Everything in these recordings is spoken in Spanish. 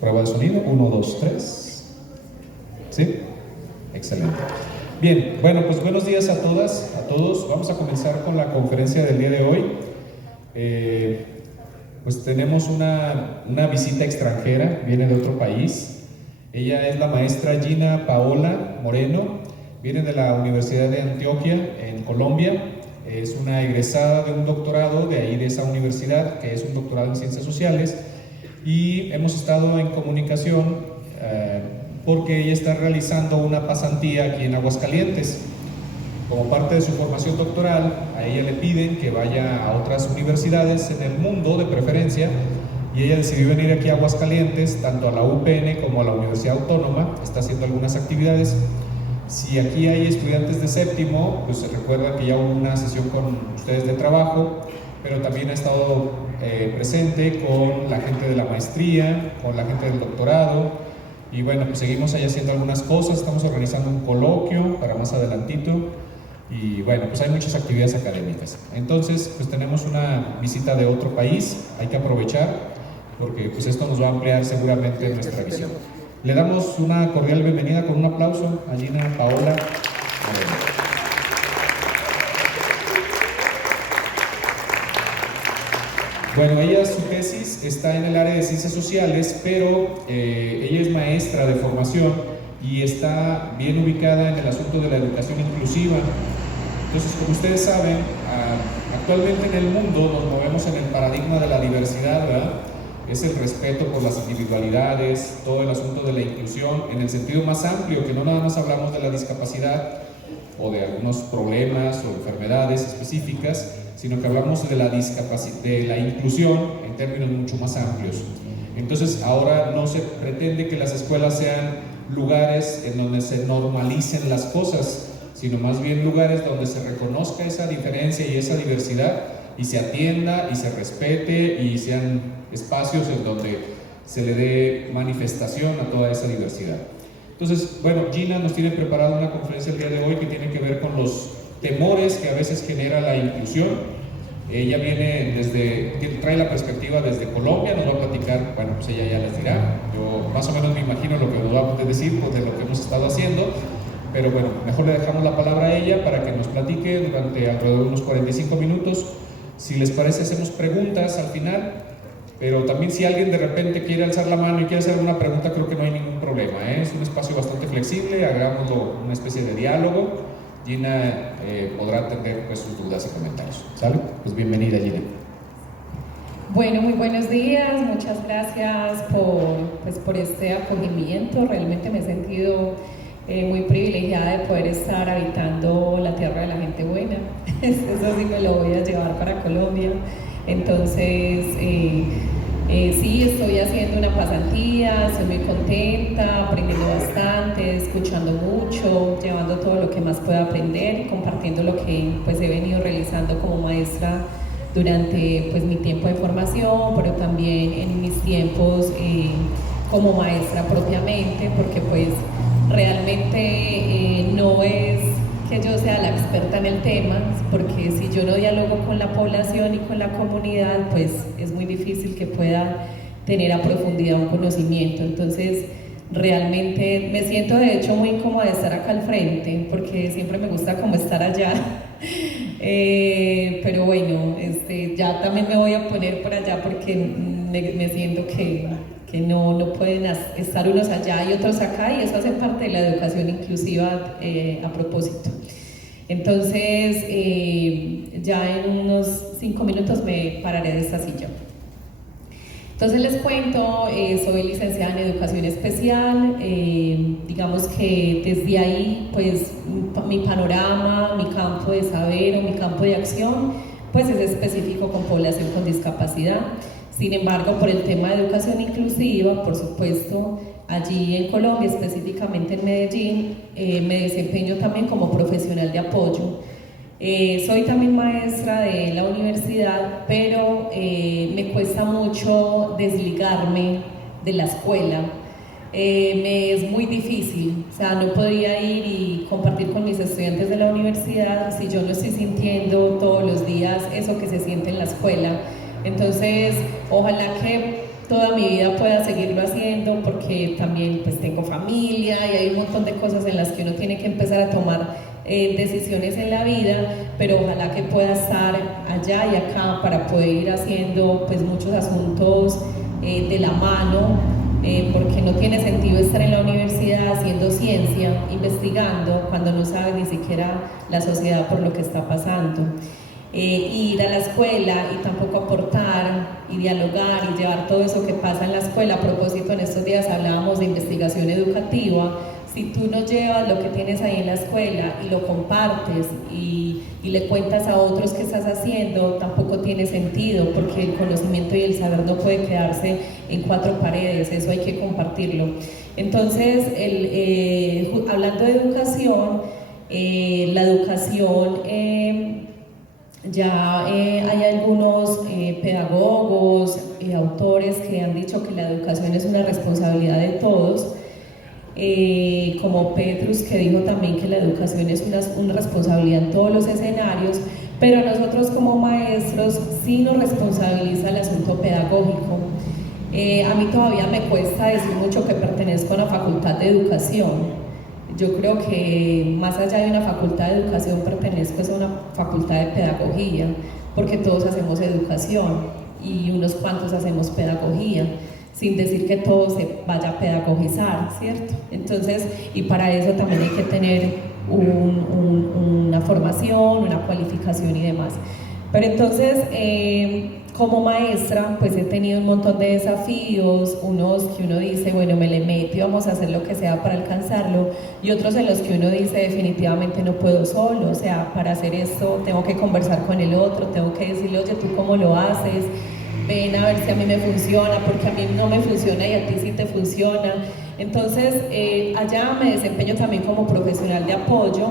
Prueba de sonido, 1, 2, 3. ¿Sí? Excelente. Bien, bueno, pues buenos días a todas, a todos. Vamos a comenzar con la conferencia del día de hoy. Pues tenemos una visita extranjera, viene de otro país. Ella es la maestra Gina Paola Moreno, viene de la Universidad de Antioquia, en Colombia. Es una egresada de un doctorado de ahí, de esa universidad, que es un doctorado en Ciencias Sociales. Y hemos estado en comunicación porque ella está realizando una pasantía aquí en Aguascalientes. Como parte de su formación doctoral, a ella le piden que vaya a otras universidades en el mundo, de preferencia, y ella decidió venir aquí a Aguascalientes, tanto a la UPN como a la Universidad Autónoma. Está haciendo algunas actividades. Si aquí hay estudiantes de séptimo, pues se recuerda que ya hubo una sesión con ustedes de trabajo, pero también ha estado presente con la gente de la maestría, con la gente del doctorado, y bueno, pues seguimos ahí haciendo algunas cosas. Estamos organizando un coloquio para más adelantito, y bueno, pues hay muchas actividades académicas. Entonces, pues tenemos una visita de otro país, hay que aprovechar, porque pues esto nos va a ampliar seguramente nuestra visión. Le damos una cordial bienvenida con un aplauso a Gina Paola Moreno. Bueno, ella, su tesis está en el área de Ciencias Sociales, pero ella es maestra de formación y está bien ubicada en el asunto de la educación inclusiva. Entonces, como ustedes saben, actualmente en el mundo nos movemos en el paradigma de la diversidad, ¿verdad? Es el respeto por las individualidades, todo el asunto de la inclusión en el sentido más amplio, que no nada más hablamos de la discapacidad o de algunos problemas o enfermedades específicas, sino que hablamos de la inclusión en términos mucho más amplios. Entonces, ahora no se pretende que las escuelas sean lugares en donde se normalicen las cosas, sino más bien lugares donde se reconozca esa diferencia y esa diversidad, y se atienda y se respete, y sean espacios en donde se le dé manifestación a toda esa diversidad. Entonces, bueno, Gina nos tiene preparada una conferencia el día de hoy que tiene que ver con los temores que a veces genera la inclusión. Ella trae la perspectiva desde Colombia, nos va a platicar, bueno, pues ella ya les dirá. Yo más o menos me imagino lo que nos va a decir, pues, de lo que hemos estado haciendo, pero bueno, mejor le dejamos la palabra a ella para que nos platique durante alrededor de unos 45 minutos. Si les parece, hacemos preguntas al final, pero también si alguien de repente quiere alzar la mano y quiere hacer una pregunta, creo que no hay ningún problema, ¿eh? Es un espacio bastante flexible, hagámoslo una especie de diálogo. Gina podrá atender, pues, sus dudas y comentarios. ¿Sale? Pues bienvenida, Gina. Bueno, muy buenos días, muchas gracias por este acogimiento. Realmente me he sentido muy privilegiada de poder estar habitando la tierra de la gente buena. Eso sí me lo voy a llevar para Colombia. Entonces, sí, estoy haciendo una pasantía, estoy muy contenta, aprendiendo bastante, escuchando mucho, llevando todo lo que más pueda aprender y compartiendo lo que pues he venido realizando como maestra durante pues mi tiempo de formación, pero también en mis tiempos como maestra propiamente, porque pues realmente no es que yo sea la experta en el tema, porque si yo no dialogo con la población y con la comunidad, pues es muy difícil que pueda tener a profundidad un conocimiento. Entonces, realmente me siento de hecho muy incómoda de estar acá al frente, porque siempre me gusta como estar allá. Pero bueno, ya también me voy a poner por allá porque me siento que no pueden estar unos allá y otros acá, y eso hace parte de la educación inclusiva a propósito. Entonces, ya en unos 5 minutos me pararé de esta silla. Entonces les cuento, soy licenciada en Educación Especial, digamos que desde ahí, pues mi panorama, mi campo de saber o mi campo de acción, pues es específico con población con discapacidad. Sin embargo, por el tema de educación inclusiva, por supuesto, allí en Colombia, específicamente en Medellín, me desempeño también como profesional de apoyo. Soy también maestra de la universidad, pero me cuesta mucho desligarme de la escuela. Me es muy difícil, o sea, no podría ir y compartir con mis estudiantes de la universidad si yo no estoy sintiendo todos los días eso que se siente en la escuela. Entonces, ojalá que toda mi vida pueda seguirlo haciendo, porque también pues tengo familia y hay un montón de cosas en las que uno tiene que empezar a tomar decisiones en la vida, pero ojalá que pueda estar allá y acá para poder ir haciendo pues muchos asuntos de la mano, porque no tiene sentido estar en la universidad haciendo ciencia, investigando, cuando no sabes ni siquiera la sociedad por lo que está pasando. Ir a la escuela y tampoco aportar y dialogar y llevar todo eso que pasa en la escuela. A propósito, en estos días hablábamos de investigación educativa. Si tú no llevas lo que tienes ahí en la escuela y lo compartes y le cuentas a otros qué estás haciendo, tampoco tiene sentido, porque el conocimiento y el saber no puede quedarse en cuatro paredes, eso hay que compartirlo. Entonces, hablando de educación, la educación, ya hay algunos pedagogos, autores que han dicho que la educación es una responsabilidad de todos, como Petrus, que dijo también que la educación es una responsabilidad en todos los escenarios, pero nosotros como maestros sí nos responsabiliza el asunto pedagógico. A mí todavía me cuesta decir mucho que pertenezco a una facultad de educación. Yo creo que más allá de una facultad de educación pertenezco a una facultad de pedagogía, porque todos hacemos educación y unos cuantos hacemos pedagogía, sin decir que todo se vaya a pedagogizar, ¿cierto? Entonces, y para eso también hay que tener una formación, una cualificación y demás. Pero entonces, como maestra, pues he tenido un montón de desafíos, unos que uno dice, bueno, me le meto y vamos a hacer lo que sea para alcanzarlo, y otros en los que uno dice, definitivamente no puedo solo, o sea, para hacer esto tengo que conversar con el otro, tengo que decirle, oye, ¿tú cómo lo haces? Ven a ver si a mí me funciona, porque a mí no me funciona y a ti sí te funciona. Entonces, allá me desempeño también como profesional de apoyo.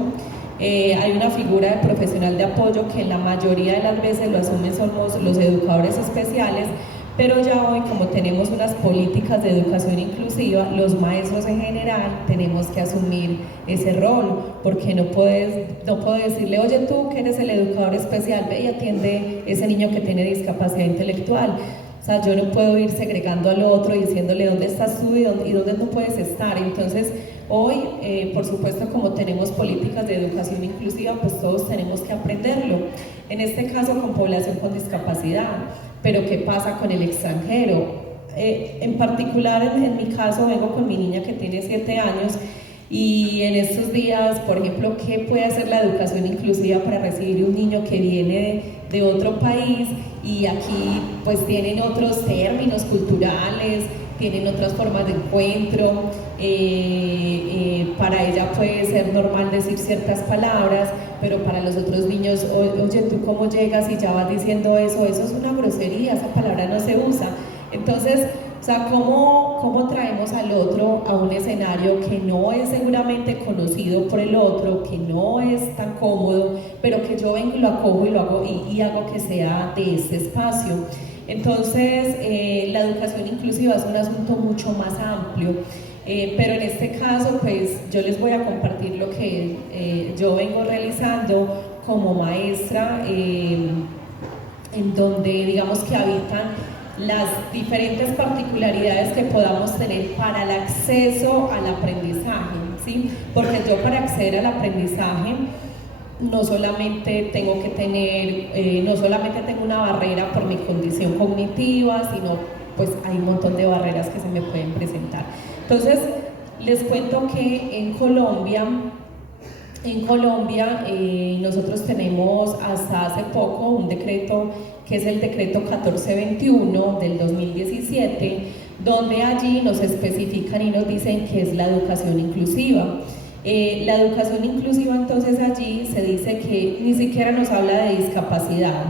Hay una figura de profesional de apoyo que la mayoría de las veces lo asumen somos los educadores especiales, pero ya hoy, como tenemos unas políticas de educación inclusiva, los maestros en general tenemos que asumir ese rol, porque no puedo decirle, oye, tú que eres el educador especial, ve y atiende ese niño que tiene discapacidad intelectual. O sea, yo no puedo ir segregando al otro y diciéndole dónde estás tú y dónde no puedes estar. Entonces, hoy, por supuesto, como tenemos políticas de educación inclusiva, pues todos tenemos que aprenderlo. En este caso, con población con discapacidad. Pero ¿qué pasa con el extranjero? En particular, en mi caso, vengo con mi niña que tiene 7 años y en estos días, por ejemplo, ¿qué puede hacer la educación inclusiva para recibir un niño que viene de otro país y aquí pues tienen otros términos culturales, tienen otras formas de encuentro, para ella puede ser normal decir ciertas palabras, pero para los otros niños, oye, ¿tú cómo llegas y ya vas diciendo eso? Eso es una grosería, esa palabra no se usa. Entonces, o sea, ¿cómo traemos al otro a un escenario que no es seguramente conocido por el otro, que no es tan cómodo, pero que yo vengo y lo acojo y lo hago y hago que sea de este espacio? Entonces, la educación inclusiva es un asunto mucho más amplio, pero en este caso, pues yo les voy a compartir lo que yo vengo realizando como maestra, en donde digamos que habitan las diferentes particularidades que podamos tener para el acceso al aprendizaje, ¿sí? Porque yo para acceder al aprendizaje no solamente tengo que tener, no solamente tengo una barrera por mi condición cognitiva, sino pues hay un montón de barreras que se me pueden presentar. Entonces, les cuento que en Colombia nosotros tenemos hasta hace poco un decreto que es el decreto 1421 del 2017, donde allí nos especifican y nos dicen qué es la educación inclusiva. La educación inclusiva, entonces allí se dice que ni siquiera nos habla de discapacidad,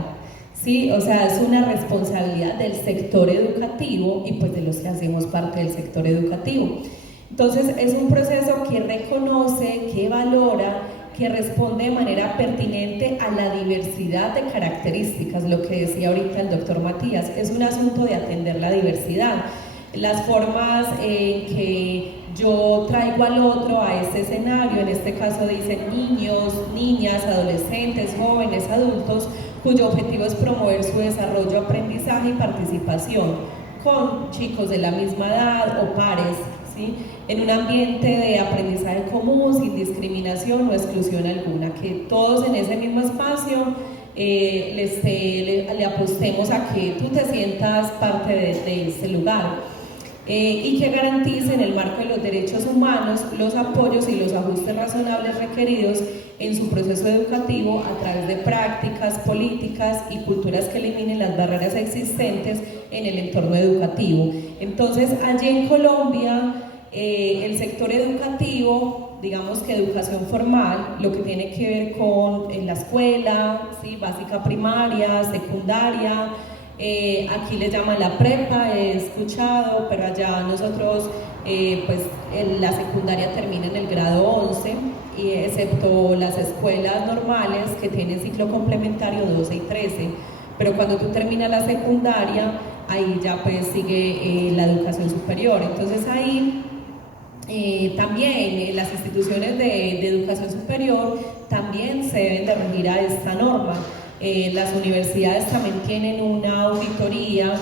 ¿sí? O sea, es una responsabilidad del sector educativo y pues de los que hacemos parte del sector educativo. Entonces es un proceso que reconoce, que valora, que responde de manera pertinente a la diversidad de características, lo que decía ahorita el doctor Matías, es un asunto de atender la diversidad, las formas que yo traigo al otro a este escenario, en este caso dicen niños, niñas, adolescentes, jóvenes, adultos, cuyo objetivo es promover su desarrollo, aprendizaje y participación. con chicos de la misma edad o pares, ¿sí? En un ambiente de aprendizaje común, sin discriminación o exclusión alguna, que todos en ese mismo espacio le apostemos a que tú te sientas parte de este lugar. Y que garantice en el marco de los derechos humanos los apoyos y los ajustes razonables requeridos en su proceso educativo a través de prácticas, políticas y culturas que eliminen las barreras existentes en el entorno educativo. Entonces, allí en Colombia, el sector educativo, digamos que educación formal, lo que tiene que ver con en la escuela, ¿sí? Básica primaria, secundaria, aquí le llaman la prepa, he escuchado, pero allá nosotros, pues la secundaria termina en el grado 11, y excepto las escuelas normales que tienen ciclo complementario 12 y 13, pero cuando tú terminas la secundaria, ahí ya pues sigue la educación superior. Entonces ahí también las instituciones de educación superior también se deben de regir a esta norma. Las universidades también tienen una auditoría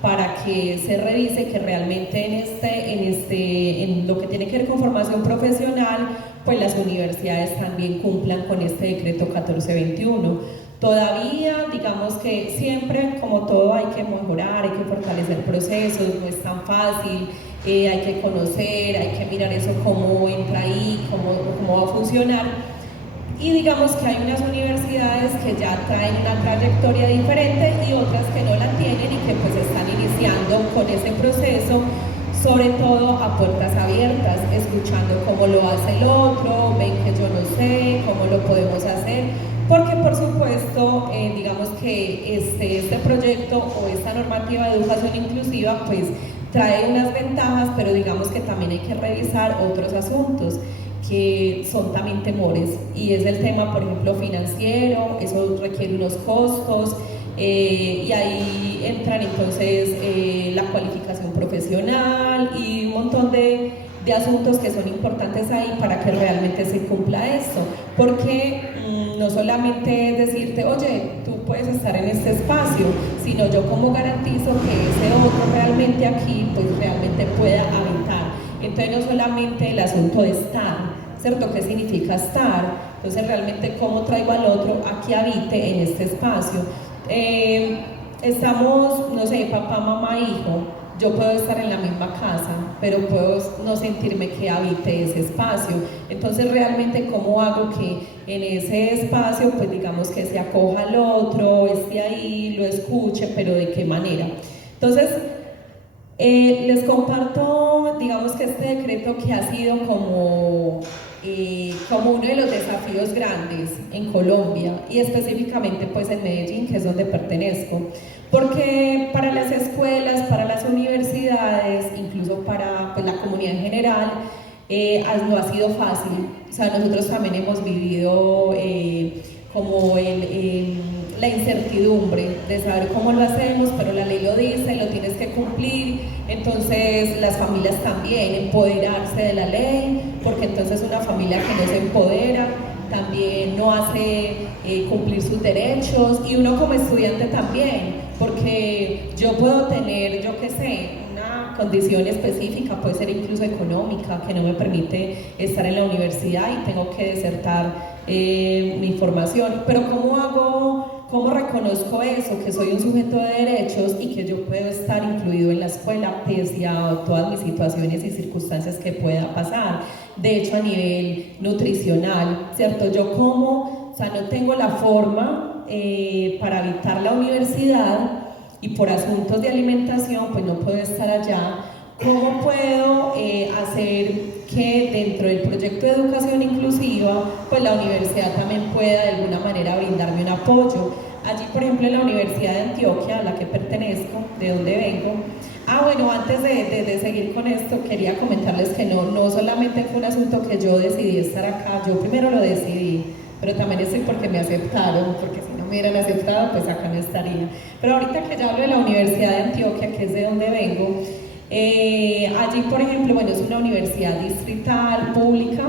para que se revise que realmente en lo que tiene que ver con formación profesional, pues las universidades también cumplan con este decreto 1421. Todavía, digamos que siempre, como todo, hay que mejorar, hay que fortalecer procesos, no es tan fácil, hay que conocer, hay que mirar eso, cómo entra ahí, cómo va a funcionar. Y digamos que hay unas universidades que ya traen una trayectoria diferente y otras que no la tienen y que pues están iniciando con ese proceso, sobre todo a puertas abiertas, escuchando cómo lo hace el otro, ven que yo no sé, cómo lo podemos hacer, porque por supuesto, digamos que este proyecto o esta normativa de educación inclusiva pues trae unas ventajas, pero digamos que también hay que revisar otros asuntos que son también temores, y es el tema, por ejemplo, financiero, eso requiere unos costos, y ahí entran entonces la cualificación profesional y un montón de asuntos que son importantes ahí para que realmente se cumpla esto, porque no solamente es decirte, oye, tú puedes estar en este espacio, sino yo como garantizo que ese otro realmente aquí, pues realmente pueda habitar. Entonces no solamente el asunto de estar, ¿cierto? ¿Qué significa estar? Entonces realmente cómo traigo al otro a que habite en este espacio. Estamos, no sé, papá, mamá, hijo, yo puedo estar en la misma casa, pero puedo no sentirme que habite ese espacio. Entonces realmente cómo hago que en ese espacio, pues digamos que se acoja al otro, esté ahí, lo escuche, pero de qué manera. Entonces, les comparto, digamos que este decreto que ha sido como uno de los desafíos grandes en Colombia y específicamente pues en Medellín, que es donde pertenezco, porque para las escuelas, para las universidades, incluso para pues, la comunidad en general, no ha sido fácil. O sea, nosotros también hemos vivido como la incertidumbre de saber cómo lo hacemos, pero la ley lo dice, lo tienes que cumplir. Entonces las familias también empoderarse de la ley, porque entonces una familia que no se empodera también no hace cumplir sus derechos, y uno como estudiante también, porque yo puedo tener, yo qué sé, una condición específica, puede ser incluso económica, que no me permite estar en la universidad y tengo que desertar mi formación, pero ¿cómo reconozco eso? Que soy un sujeto de derechos y que yo puedo estar incluido en la escuela pese a todas mis situaciones y circunstancias que pueda pasar. De hecho, a nivel nutricional, ¿cierto? Yo o sea, no tengo la forma para habitar la universidad y por asuntos de alimentación, pues no puedo estar allá. ¿Cómo puedo hacer que dentro del proyecto de educación inclusiva, pues la universidad también pueda de alguna manera brindarme un apoyo? Allí, por ejemplo, en la Universidad de Antioquia, a la que pertenezco, de donde vengo. Bueno, antes de seguir con esto, quería comentarles que no solamente fue un asunto que yo decidí estar acá, yo primero lo decidí, pero también estoy porque me aceptaron, porque si no me hubieran aceptado, pues acá no estaría. Pero ahorita que ya hablo de la Universidad de Antioquia, que es de donde vengo, allí, por ejemplo, bueno, es una universidad distrital, pública,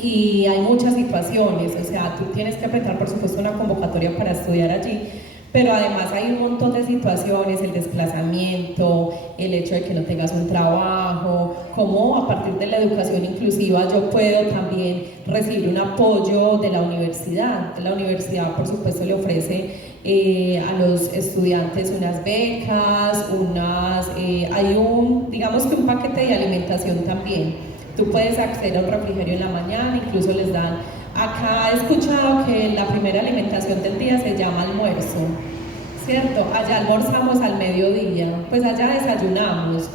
y hay muchas situaciones, o sea, tú tienes que apretar, por supuesto, una convocatoria para estudiar allí, Pero además hay un montón de situaciones, el desplazamiento, el hecho de que no tengas un trabajo, cómo a partir de la educación inclusiva yo puedo también recibir un apoyo de la universidad. La universidad, por supuesto, le ofrece a los estudiantes unas becas, hay digamos que un paquete de alimentación también. Tú puedes acceder a un refrigerio en la mañana, incluso les dan. Acá he escuchado que la primera alimentación del día se llama almuerzo, ¿cierto? Allá almorzamos al mediodía, pues allá desayunamos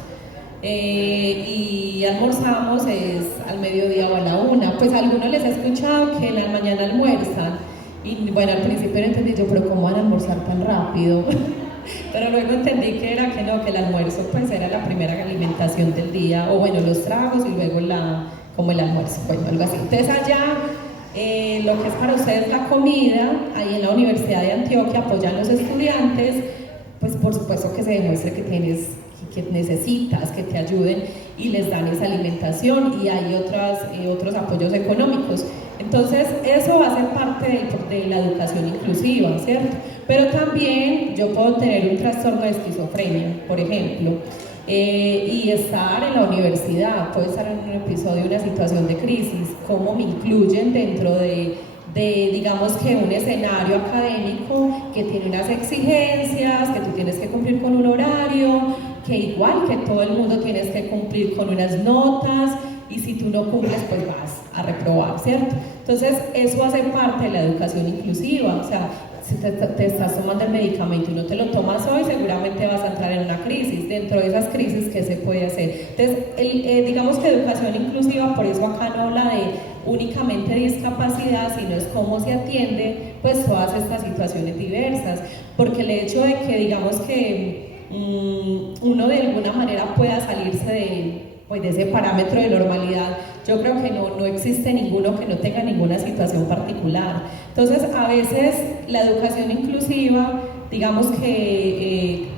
y almorzamos es al mediodía o a la 1. Pues a algunos les he escuchado que en la mañana almuerzan y bueno, al principio no entendí yo, pero ¿cómo van a almorzar tan rápido? Pero luego entendí que era que no, que el almuerzo pues era la primera alimentación del día, o bueno, los tragos y luego como el almuerzo, bueno, algo así. Entonces allá, lo que es para ustedes la comida, ahí en la Universidad de Antioquia apoyan a los estudiantes, pues por supuesto que se demuestre que necesitas, que te ayuden y les dan esa alimentación y hay otros apoyos económicos. Entonces, eso va a ser parte de la educación inclusiva, ¿cierto? Pero también yo puedo tener un trastorno de esquizofrenia, por ejemplo, y estar en la universidad, puedo estar en un episodio, una situación de crisis, cómo me incluyen dentro de digamos que un escenario académico que tiene unas exigencias, que tú tienes que cumplir con un horario, que igual que todo el mundo tienes que cumplir con unas notas, y si tú no cumples, pues vas a reprobar, ¿cierto? Entonces, eso hace parte de la educación inclusiva, o sea, si te estás tomando el medicamento y no te lo tomas hoy, seguramente vas a entrar en una crisis. Dentro de esas crisis, ¿qué se puede hacer? Entonces, digamos que educación inclusiva, por eso acá no habla de únicamente discapacidad, sino es cómo se atiende pues todas estas situaciones diversas, porque el hecho de que digamos que uno de alguna manera pueda salirse de ese parámetro de normalidad, yo creo que no existe ninguno que no tenga ninguna situación particular. Entonces, a veces la educación inclusiva, digamos que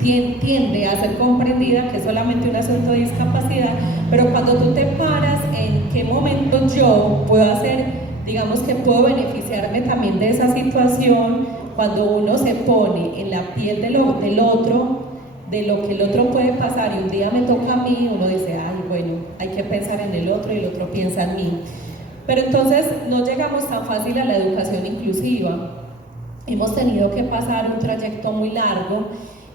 tiende a ser comprendida que es solamente un asunto de discapacidad, pero cuando tú te paras en qué momento yo puedo hacer, digamos que puedo beneficiarme también de esa situación, cuando uno se pone en la piel del otro, de lo que el otro puede pasar y un día me toca a mí, uno dice, ay, bueno, hay que pensar en el otro y el otro piensa en mí. Pero entonces no llegamos tan fácil a la educación inclusiva. Hemos tenido que pasar un trayecto muy largo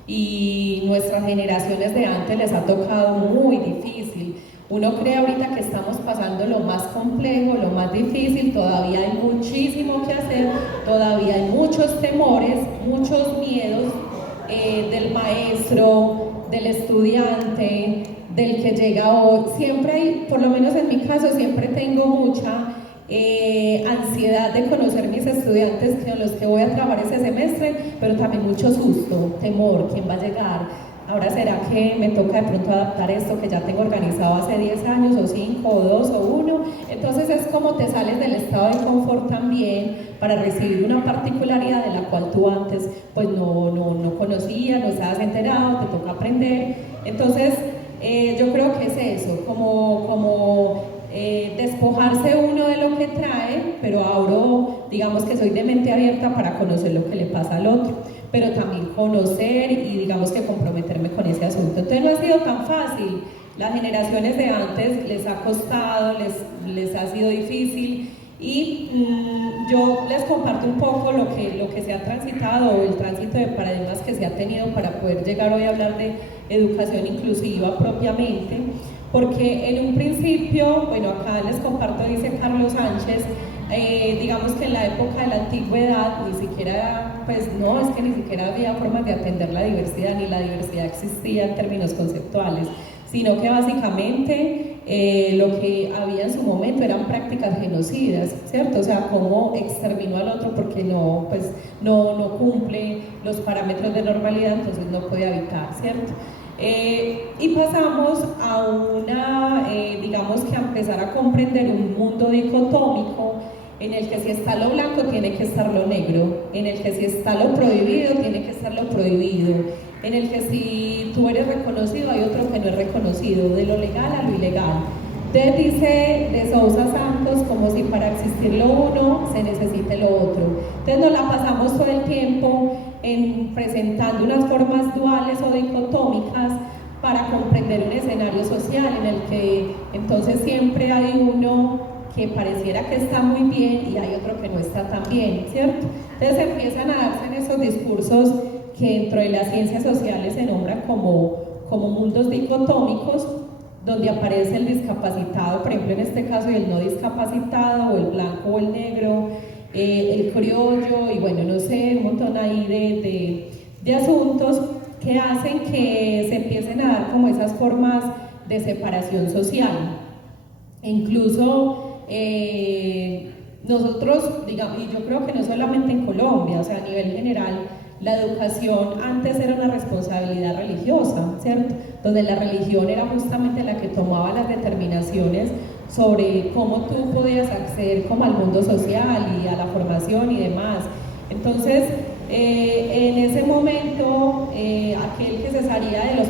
y nuestras generaciones de antes les ha tocado muy difícil. Uno cree ahorita que estamos pasando lo más complejo, lo más difícil, todavía hay muchísimo que hacer, todavía hay muchos temores, muchos miedos, del maestro, del estudiante, del que llega hoy. Siempre hay, por lo menos en mi caso, siempre tengo mucha ansiedad de conocer mis estudiantes con los que voy a trabajar ese semestre, pero también mucho susto, temor, quién va a llegar. Ahora será que me toca de pronto adaptar esto que ya tengo organizado hace 10 años o 5 o 2 o 1. Entonces es como te sales del estado de confort también para recibir una particularidad de la cual tú antes pues no conocías, no estabas enterado, te toca aprender. Entonces yo creo que es eso, como despojarse uno de lo que trae, pero ahora digamos que soy de mente abierta para conocer lo que le pasa al otro, pero también conocer y digamos que comprometerme con ese asunto. Entonces no ha sido tan fácil, las generaciones de antes les ha costado, les ha sido difícil y yo les comparto un poco lo que se ha transitado, el tránsito de paradigmas que se ha tenido para poder llegar hoy a hablar de educación inclusiva propiamente, porque en un principio, bueno, acá les comparto, dice Carlos Sánchez, digamos que en la época de la antigüedad ni siquiera, pues no, es que ni siquiera había formas de atender la diversidad, ni la diversidad existía en términos conceptuales, sino que básicamente lo que había en su momento eran prácticas genocidas, ¿cierto? O sea, cómo exterminó al otro porque no cumple los parámetros de normalidad, entonces no puede habitar, ¿cierto? Y pasamos a digamos que a empezar a comprender un mundo dicotómico en el que si está lo blanco tiene que estar lo negro, en el que si está lo prohibido tiene que estar lo prohibido, en el que si tú eres reconocido hay otro que no es reconocido, de lo legal a lo ilegal. Entonces dice de Sousa Santos como si para existir lo uno se necesite lo otro. Entonces nos la pasamos todo el tiempo en presentando unas formas duales o dicotómicas para comprender un escenario social en el que entonces siempre hay uno que pareciera que está muy bien y hay otro que no está tan bien, ¿cierto? Entonces empiezan a darse en esos discursos que dentro de las ciencias sociales se nombran como mundos dicotómicos, donde aparece el discapacitado, por ejemplo en este caso, y el no discapacitado, o el blanco o el negro, el criollo, y bueno, no sé, un montón ahí de asuntos que hacen que se empiecen a dar como esas formas de separación social. E incluso nosotros, digamos, y yo creo que no solamente en Colombia, o sea, a nivel general, la educación antes era una responsabilidad religiosa, ¿cierto? Donde la religión era justamente la que tomaba las determinaciones sobre cómo tú podías acceder como al mundo social y a la formación y demás. Entonces, en ese momento, aquel que se salía de los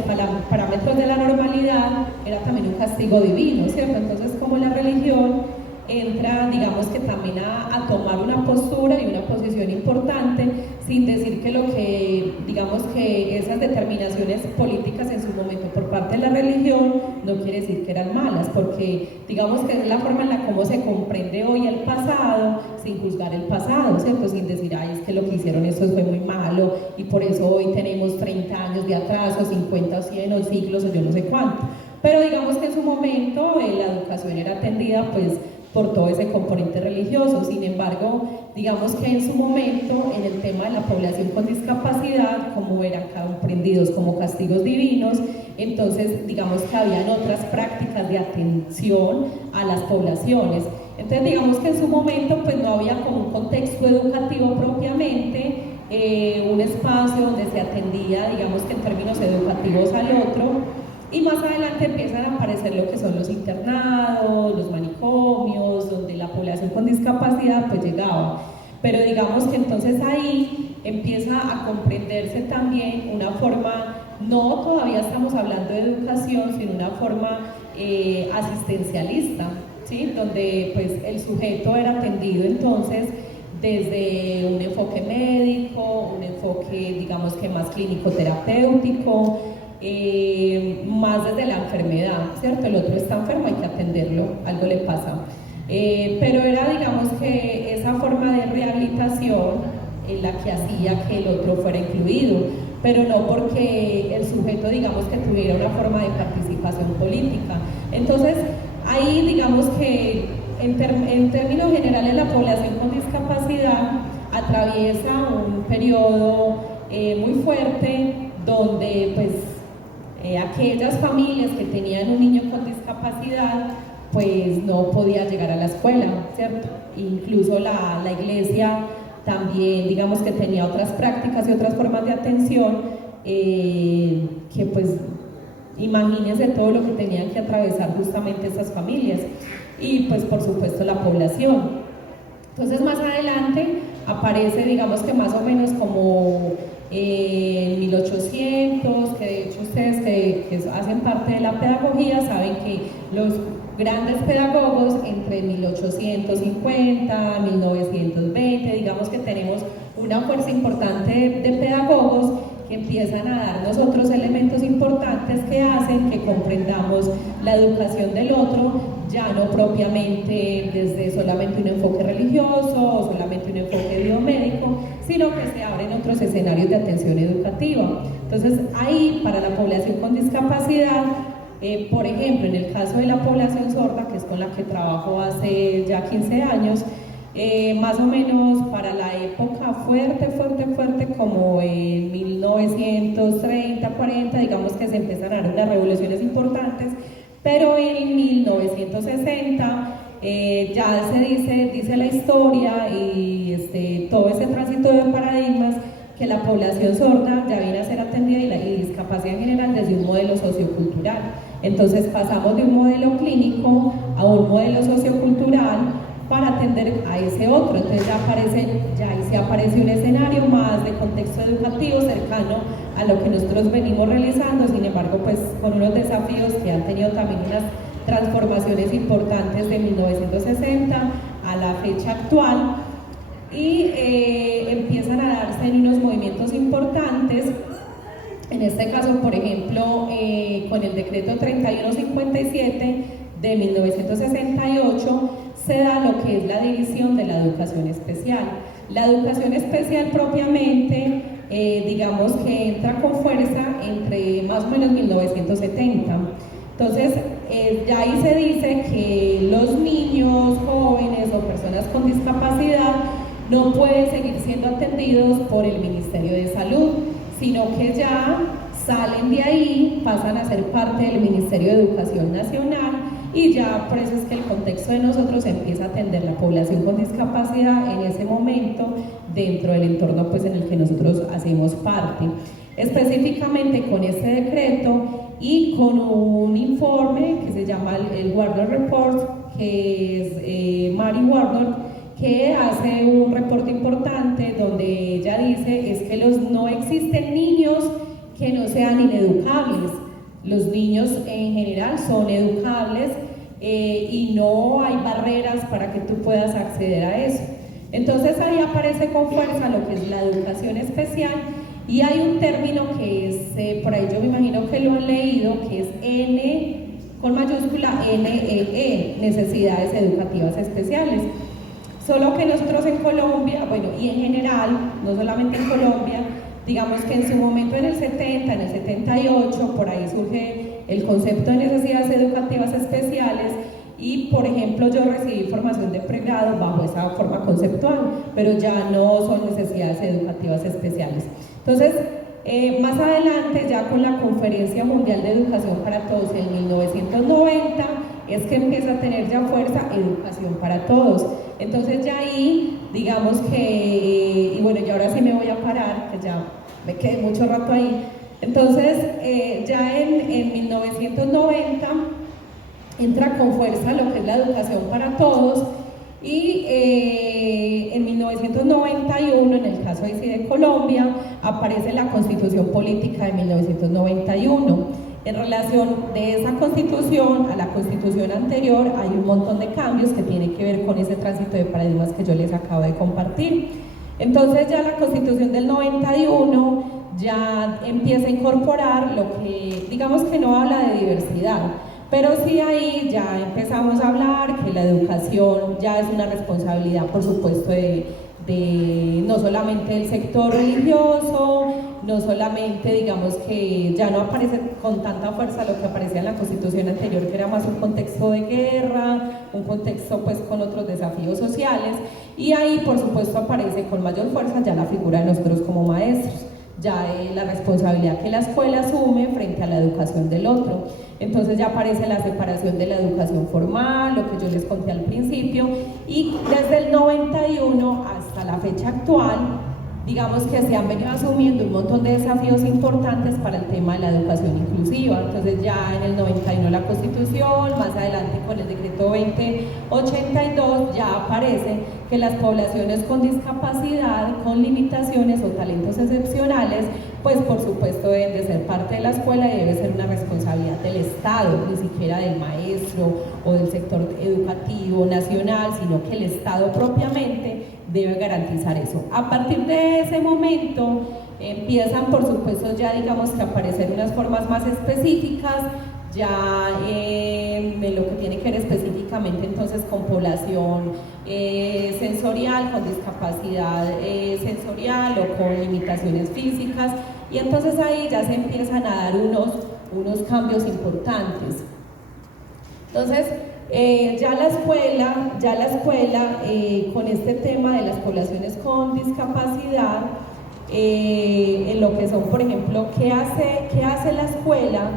parámetros de la normalidad era también un castigo divino, ¿cierto? Entonces, como la religión entra, digamos que también a tomar una postura y una posición importante, sin decir que lo que, digamos que esas determinaciones políticas en su momento por parte de la religión no quiere decir que eran malas, porque digamos que es la forma en la cómo se comprende hoy el pasado, sin juzgar el pasado, ¿cierto? Sin decir, ay, es que lo que hicieron estos fue muy malo y por eso hoy tenemos 30 años de atraso, 50 o 100 o siglos o yo no sé cuánto. Pero digamos que en su momento la educación era atendida pues por todo ese componente religioso. Sin embargo, digamos que en su momento, en el tema de la población con discapacidad, como eran comprendidos como castigos divinos, entonces digamos que habían otras prácticas de atención a las poblaciones. Entonces digamos que en su momento pues no había como un contexto educativo propiamente, un espacio donde se atendía, digamos que en términos educativos al otro. Y más adelante empiezan a aparecer lo que son los internados, los manicomios, donde la población con discapacidad pues llegaba. Pero digamos que entonces ahí empieza a comprenderse también una forma, no todavía estamos hablando de educación, sino una forma asistencialista, ¿sí? Donde pues el sujeto era atendido entonces desde un enfoque médico, un enfoque digamos que más clínico-terapéutico, más desde la enfermedad, ¿cierto? El otro está enfermo, hay que atenderlo, algo le pasa. Pero era, digamos que esa forma de rehabilitación en la que hacía que el otro fuera incluido, pero no porque el sujeto, digamos, que tuviera una forma de participación política. Entonces, ahí, digamos que en términos generales la población con discapacidad atraviesa un periodo muy fuerte donde, pues, aquellas familias que tenían un niño con discapacidad pues no podía llegar a la escuela, ¿cierto? Incluso la iglesia también, digamos que tenía otras prácticas y otras formas de atención que pues imagínense todo lo que tenían que atravesar justamente estas familias y pues por supuesto la población. Entonces más adelante aparece, digamos que más o menos como en 1800, que de hecho ustedes que hacen parte de la pedagogía saben que los grandes pedagogos entre 1850, 1920, digamos que tenemos una fuerza importante de pedagogos que empiezan a darnos otros elementos importantes que hacen que comprendamos la educación del otro, ya no propiamente desde solamente un enfoque religioso o solamente un enfoque biomédico, sino que se abren otros escenarios de atención educativa. Entonces ahí, para la población con discapacidad, por ejemplo, en el caso de la población sorda, que es con la que trabajo hace ya 15 años, más o menos para la época fuerte, como en 1930, 40, digamos que se empiezan a dar unas revoluciones importantes, pero en 1960 ya se dice la historia y todo ese tránsito de paradigmas que la población sorda ya viene a ser atendida y la discapacidad en general desde un modelo sociocultural. Entonces pasamos de un modelo clínico a un modelo sociocultural para atender a ese otro. Entonces ya ahí se aparece un escenario más de contexto educativo cercano a lo que nosotros venimos realizando, sin embargo pues con unos desafíos que han tenido también unas transformaciones importantes de 1960 a la fecha actual, y empiezan a darse en unos movimientos importantes. En este caso, por ejemplo, con el decreto 3157 de 1968 se da lo que es la división de la educación especial. La educación especial propiamente, digamos que entra con fuerza entre más o menos 1970. Entonces, ya ahí se dice que los niños, jóvenes o personas con discapacidad no pueden seguir siendo atendidos por el Ministerio de Salud, sino que ya salen de ahí, pasan a ser parte del Ministerio de Educación Nacional, y ya por eso es que el contexto de nosotros empieza a atender la población con discapacidad en ese momento dentro del entorno pues, en el que nosotros hacemos parte. Específicamente con este decreto y con un informe que se llama el Warner Report, que es Mary Warner, que hace un reporte importante donde ella dice es que no existen niños que no sean ineducables. Los niños en general son educables y no hay barreras para que tú puedas acceder a eso. Entonces ahí aparece con fuerza lo que es la educación especial, y hay un término que es, por ahí yo me imagino que lo han leído, que es N con mayúscula NEE, necesidades educativas especiales. Solo que nosotros en Colombia, bueno, y en general, no solamente en Colombia, digamos que en su momento en el 70, en el 78, por ahí surge el concepto de necesidades educativas especiales, y por ejemplo yo recibí formación de pregrado bajo esa forma conceptual, pero ya no son necesidades educativas especiales. Entonces, más adelante, ya con la Conferencia Mundial de Educación para Todos en 1990, es que empieza a tener ya fuerza educación para todos. Entonces ya ahí, digamos que, y bueno, y ahora sí me voy a parar, que ya me quedé mucho rato ahí. Entonces, ya en 1990 entra con fuerza lo que es la educación para todos, y en 1991, en el caso ahí sí de Colombia, aparece la Constitución Política de 1991. En relación de esa constitución a la constitución anterior hay un montón de cambios que tienen que ver con ese tránsito de paradigmas que yo les acabo de compartir. Entonces ya la constitución del 91 ya empieza a incorporar lo que, digamos que no habla de diversidad, pero sí ahí ya empezamos a hablar que la educación ya es una responsabilidad, por supuesto, de no solamente del sector religioso, no solamente, digamos que ya no aparece con tanta fuerza lo que aparecía en la constitución anterior, que era más un contexto de guerra, un contexto pues con otros desafíos sociales, y ahí por supuesto aparece con mayor fuerza ya la figura de nosotros como maestros, ya la responsabilidad que la escuela asume frente a la educación del otro. Entonces ya aparece la separación de la educación formal, lo que yo les conté al principio, y desde el 91 hasta la fecha actual, digamos que se han venido asumiendo un montón de desafíos importantes para el tema de la educación inclusiva. Entonces ya en el 91 la Constitución, más adelante con el decreto 2082 ya aparece que las poblaciones con discapacidad, con limitaciones o talentos excepcionales, pues por supuesto deben de ser parte de la escuela y debe ser una responsabilidad del Estado, ni siquiera del maestro o del sector educativo nacional, sino que el Estado propiamente debe garantizar eso. A partir de ese momento empiezan por supuesto ya digamos que a aparecer unas formas más específicas, ya en lo que tiene que ver específicamente entonces con población sensorial, con discapacidad sensorial o con limitaciones físicas, y entonces ahí ya se empiezan a dar unos cambios importantes. Entonces ya la escuela con este tema de las poblaciones con discapacidad, en lo que son, por ejemplo, ¿qué hace la escuela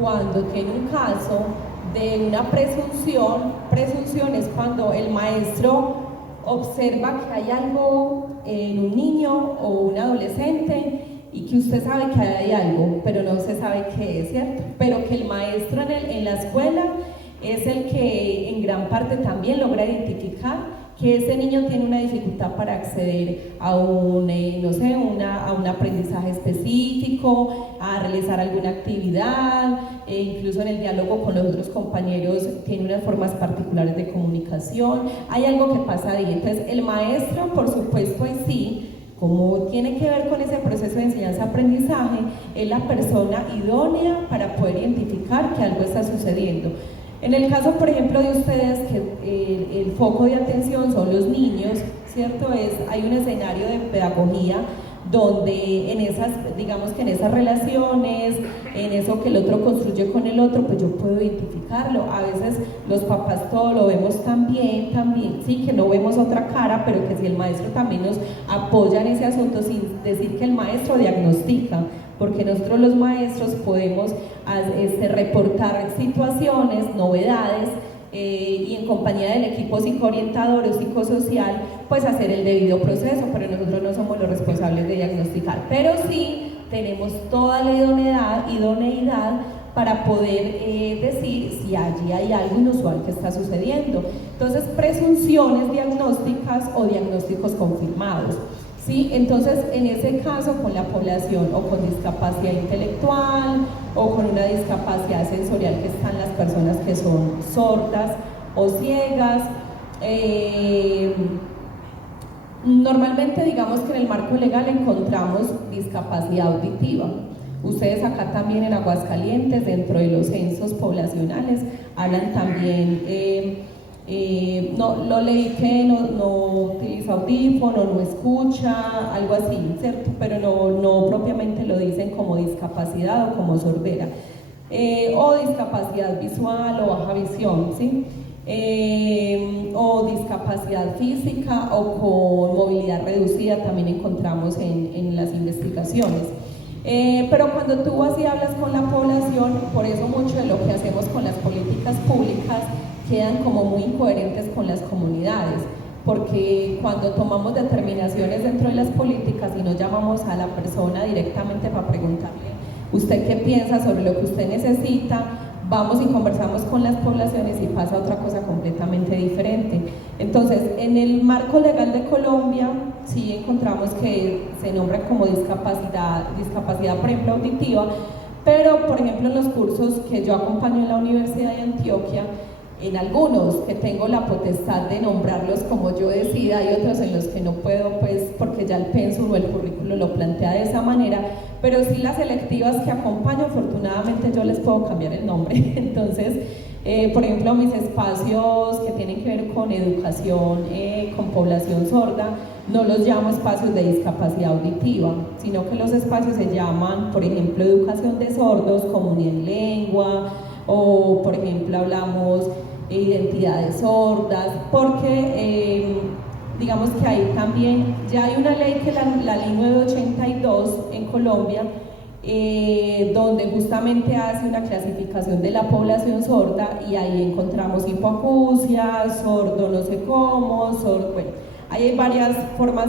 cuando tiene un caso de una presunción? Presunción es cuando el maestro observa que hay algo en un niño o un adolescente y que usted sabe que hay algo, pero no se sabe qué es, ¿cierto? Pero que el maestro en la escuela es el que en gran parte también logra identificar que ese niño tiene una dificultad para acceder a no sé, a un aprendizaje específico, a realizar alguna actividad, e incluso en el diálogo con los otros compañeros tiene unas formas particulares de comunicación. Hay algo que pasa ahí. Entonces el maestro, por supuesto, en sí, como tiene que ver con ese proceso de enseñanza-aprendizaje, es la persona idónea para poder identificar que algo está sucediendo. En el caso, por ejemplo, de ustedes, que el foco de atención son los niños, ¿cierto? Hay un escenario de pedagogía donde en esas, digamos que en esas relaciones, en eso que el otro construye con el otro, pues yo puedo identificarlo. A veces los papás todo lo vemos también, sí, que no vemos otra cara, pero que si el maestro también nos apoya en ese asunto, sin decir que el maestro diagnostica, porque nosotros los maestros podemos reportar situaciones, novedades, y en compañía del equipo psicoorientador o psicosocial, pues hacer el debido proceso, pero nosotros no somos los responsables de diagnosticar, pero sí tenemos toda la idoneidad para poder decir si allí hay algo inusual que está sucediendo. Entonces, presunciones diagnósticas o diagnósticos confirmados. ¿Sí? Entonces, en ese caso, con la población o con discapacidad intelectual o con una discapacidad sensorial, que están las personas que son sordas o ciegas, normalmente digamos que en el marco legal encontramos discapacidad auditiva. Ustedes acá también en Aguascalientes, dentro de los censos poblacionales, hablan también... lo leí que no utiliza audífono, no escucha, algo así, ¿cierto? Pero no propiamente lo dicen como discapacidad o como sordera, o discapacidad visual o baja visión, ¿sí? O discapacidad física o con movilidad reducida también encontramos en las investigaciones. Pero cuando tú vas y hablas con la población, por eso mucho de lo que hacemos con las políticas públicas quedan como muy incoherentes con las comunidades, porque cuando tomamos determinaciones dentro de las políticas y no llamamos a la persona directamente para preguntarle ¿usted qué piensa sobre lo que usted necesita? Vamos y conversamos con las poblaciones y pasa otra cosa completamente diferente. Entonces, en el marco legal de Colombia sí encontramos que se nombra como discapacidad, por ejemplo, auditiva, pero por ejemplo en los cursos que yo acompaño en la Universidad de Antioquia, en algunos que tengo la potestad de nombrarlos como yo decida, hay otros en los que no puedo, pues porque ya el pensum o el currículo lo plantea de esa manera, pero sí las selectivas que acompaño, afortunadamente yo les puedo cambiar el nombre. Entonces, por ejemplo, mis espacios que tienen que ver con educación, con población sorda, no los llamo espacios de discapacidad auditiva, sino que los espacios se llaman, por ejemplo, educación de sordos, comunidad en lengua, o por ejemplo hablamos identidades sordas, porque digamos que ahí también ya hay una ley que es la ley 982 en Colombia, donde justamente hace una clasificación de la población sorda y ahí encontramos hipoacusia, sordo no sé cómo, sordo, bueno, ahí hay varias formas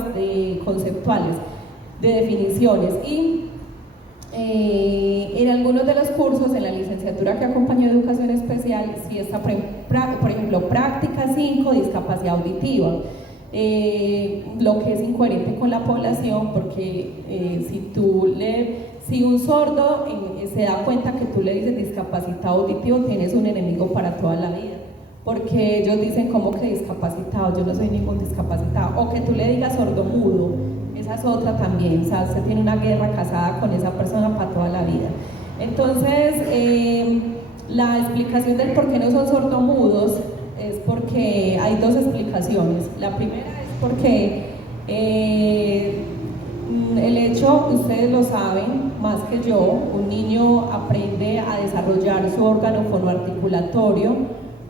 conceptuales de definiciones y en algunos de los cursos, en la licenciatura que acompañó Educación Especial, sí está, por ejemplo, práctica 5, discapacidad auditiva, lo que es incoherente con la población, porque si un sordo se da cuenta que tú le dices discapacitado auditivo, tienes un enemigo para toda la vida, porque ellos dicen como que discapacitado, yo no soy ningún discapacitado, o que tú le digas sordomudo. Esa es otra también, o sea, usted tiene una guerra casada con esa persona para toda la vida. Entonces, la explicación del por qué no son sordomudos es porque hay dos explicaciones. La primera es porque el hecho, ustedes lo saben más que yo, un niño aprende a desarrollar su órgano fonoarticulatorio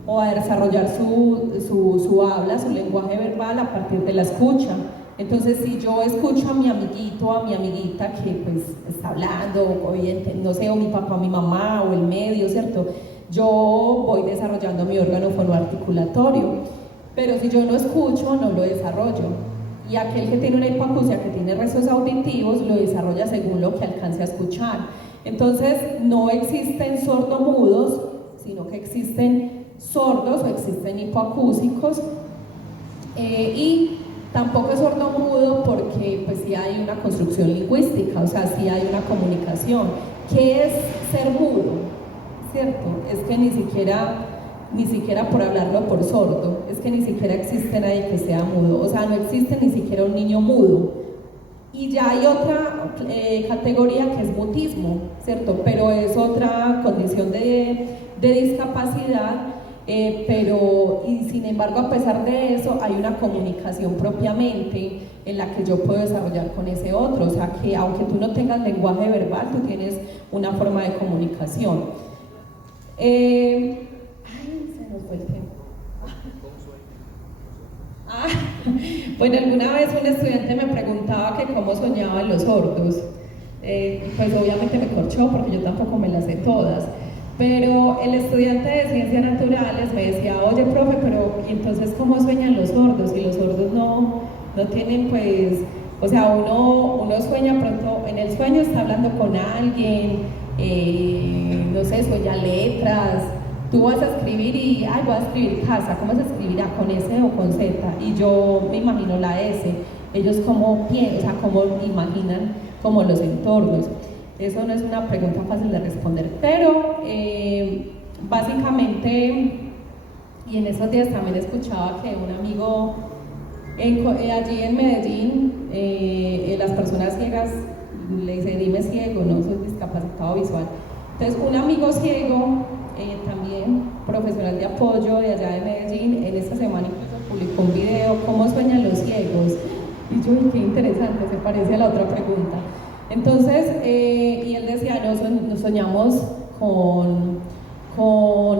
o a desarrollar su habla, su lenguaje verbal a partir de la escucha. Entonces, si yo escucho a mi amiguito o a mi amiguita que pues está hablando, o no sé, o mi papá, o mi mamá, o el medio, ¿cierto? Yo voy desarrollando mi órgano fonoarticulatorio, pero si yo no escucho, no lo desarrollo. Y aquel que tiene una hipoacusia, que tiene restos auditivos, lo desarrolla según lo que alcance a escuchar. Entonces, no existen sordomudos, sino que existen sordos o existen hipoacúsicos. Y tampoco es sordo-mudo porque pues sí hay una construcción lingüística, o sea, sí hay una comunicación. ¿Qué es ser mudo? ¿Cierto? Es que ni siquiera por hablarlo por sordo, es que ni siquiera existe nadie que sea mudo, o sea, no existe ni siquiera un niño mudo. Y ya hay otra categoría que es mutismo, ¿cierto? Pero es otra condición de discapacidad, pero y sin embargo a pesar de eso hay una comunicación propiamente en la que yo puedo desarrollar con ese otro, o sea que aunque tú no tengas lenguaje verbal, tú tienes una forma de comunicación. Ay, se nos fue el tiempo. Bueno, alguna vez un estudiante me preguntaba que cómo soñaban los sordos. Pues obviamente me corchó porque yo tampoco me las sé todas. Pero el estudiante de ciencias naturales me decía, oye profe, pero entonces ¿cómo sueñan los sordos? Y los sordos no tienen pues, o sea, uno sueña pronto, en el sueño está hablando con alguien, no sé, sueña letras. Tú vas a escribir y, voy a escribir casa, ¿cómo se escribirá? ¿Con S o con Z? Y yo me imagino la S. Ellos cómo piensan, o sea, cómo imaginan como los entornos. Eso no es una pregunta fácil de responder, pero básicamente, y en esos días también escuchaba que un amigo allí en Medellín, las personas ciegas, le dice, dime ciego, no soy discapacitado visual. Entonces un amigo ciego, también profesional de apoyo de allá de Medellín, en esta semana incluso publicó un video, ¿cómo sueñan los ciegos? Y yo, qué interesante, se parece a la otra pregunta. Entonces, y él decía, nos soñamos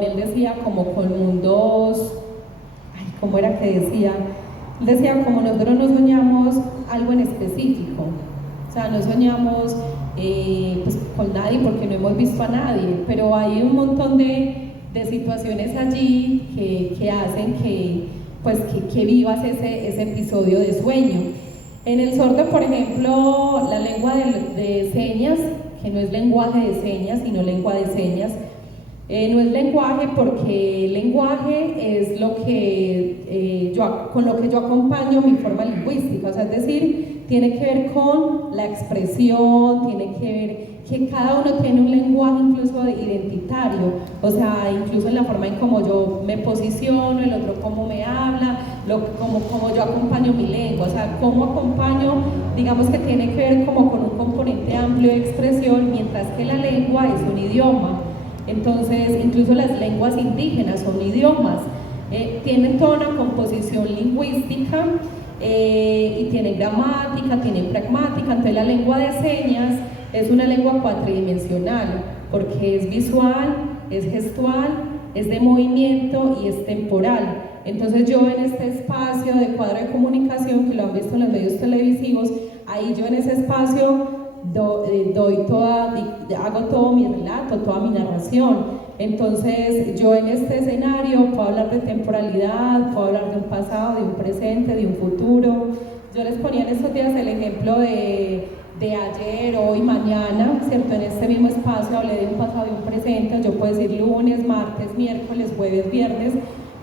él decía, como con mundos, ¿cómo era que decía? Él decía, como nosotros no soñamos algo en específico, o sea, no soñamos pues, con nadie porque no hemos visto a nadie, pero hay un montón de situaciones allí que hacen que vivas ese episodio de sueño. En el sordo, por ejemplo, la lengua de señas, que no es lenguaje de señas, sino lengua de señas, no es lenguaje porque el lenguaje es lo que con lo que yo acompaño mi forma lingüística, o sea, es decir, tiene que ver con la expresión, tiene que ver que cada uno tiene un lenguaje incluso identitario, o sea, incluso en la forma en cómo yo me posiciono, el otro cómo me habla, cómo yo acompaño mi lengua, o sea, cómo acompaño, digamos que tiene que ver como con un componente amplio de expresión, mientras que la lengua es un idioma. Entonces, incluso las lenguas indígenas son idiomas, tienen toda una composición lingüística y tienen gramática, tienen pragmática. Entonces la lengua de señas es una lengua cuatridimensional porque es visual, es gestual, es de movimiento y es temporal. Entonces yo en este espacio de cuadro de comunicación, que lo han visto en los medios televisivos, ahí yo en ese espacio hago todo mi relato, toda mi narración. Entonces yo en este escenario puedo hablar de temporalidad, puedo hablar de un pasado, de un presente, de un futuro. Yo les ponía en estos días el ejemplo de ayer, hoy, mañana, ¿cierto? En este mismo espacio hablé de un pasado y un presente. Yo puedo decir lunes, martes, miércoles, jueves, viernes,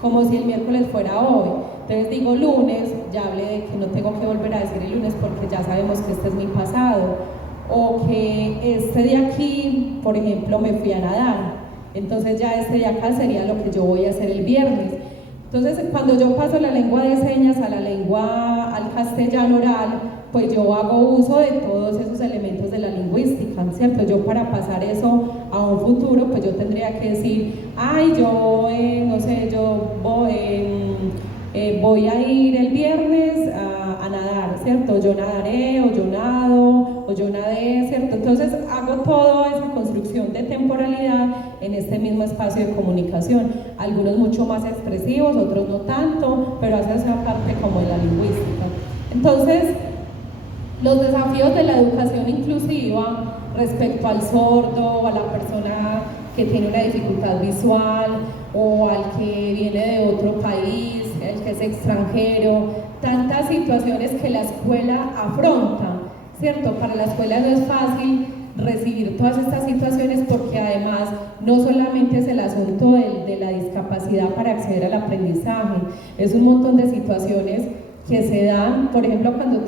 como si el miércoles fuera hoy. Entonces digo lunes, ya hablé de que no tengo que volver a decir el lunes porque ya sabemos que este es mi pasado. O que este de aquí, por ejemplo, me fui a nadar. Entonces ya este de acá sería lo que yo voy a hacer el viernes. Entonces cuando yo paso la lengua de señas al castellano oral, pues yo hago uso de todos esos elementos de la lingüística, ¿cierto? Yo para pasar eso a un futuro, pues yo tendría que decir, yo, no sé, yo voy a ir el viernes a nadar, ¿cierto? Yo nadaré, o yo nado, o yo nadé, ¿cierto? Entonces hago toda esa construcción de temporalidad en este mismo espacio de comunicación. Algunos mucho más expresivos, otros no tanto, pero hace esa parte como de la lingüística. Entonces, los desafíos de la educación inclusiva respecto al sordo, o a la persona que tiene una dificultad visual, o al que viene de otro país, el que es extranjero, tantas situaciones que la escuela afronta, ¿cierto? Para la escuela no es fácil recibir todas estas situaciones, porque además no solamente es el asunto de la discapacidad para acceder al aprendizaje, es un montón de situaciones que se dan, por ejemplo, cuando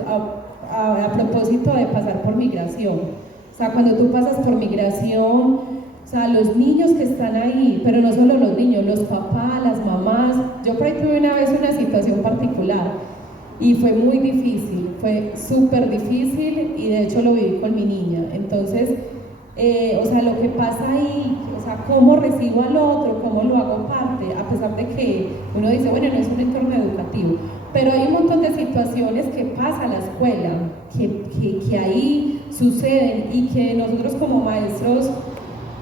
a propósito de pasar por migración, o sea, cuando tú pasas por migración, o sea, los niños que están ahí, pero no solo los niños, los papás, las mamás. Yo por ahí tuve una vez una situación particular y fue muy difícil, fue súper difícil y de hecho lo viví con mi niña. Entonces, o sea, lo que pasa ahí, o sea, cómo recibo al otro, cómo lo hago parte, a pesar de que uno dice, bueno, no es un entorno educativo, pero hay un montón de situaciones que pasa en la escuela, que ahí suceden y que nosotros como maestros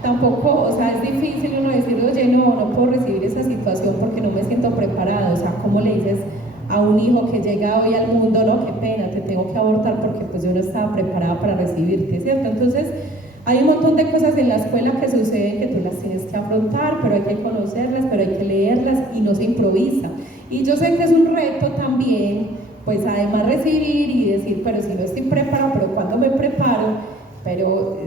tampoco, o sea, es difícil uno decir, oye, no puedo recibir esa situación porque no me siento preparado. O sea, ¿cómo le dices a un hijo que llega hoy al mundo, no, qué pena, te tengo que abortar porque pues yo no estaba preparada para recibirte, ¿cierto? Entonces, hay un montón de cosas en la escuela que suceden que tú las tienes que afrontar, pero hay que conocerlas, pero hay que leerlas y no se improvisa. Y yo sé que es un reto también, pues además recibir y decir, pero si no estoy preparado, pero ¿cuándo me preparo? Pero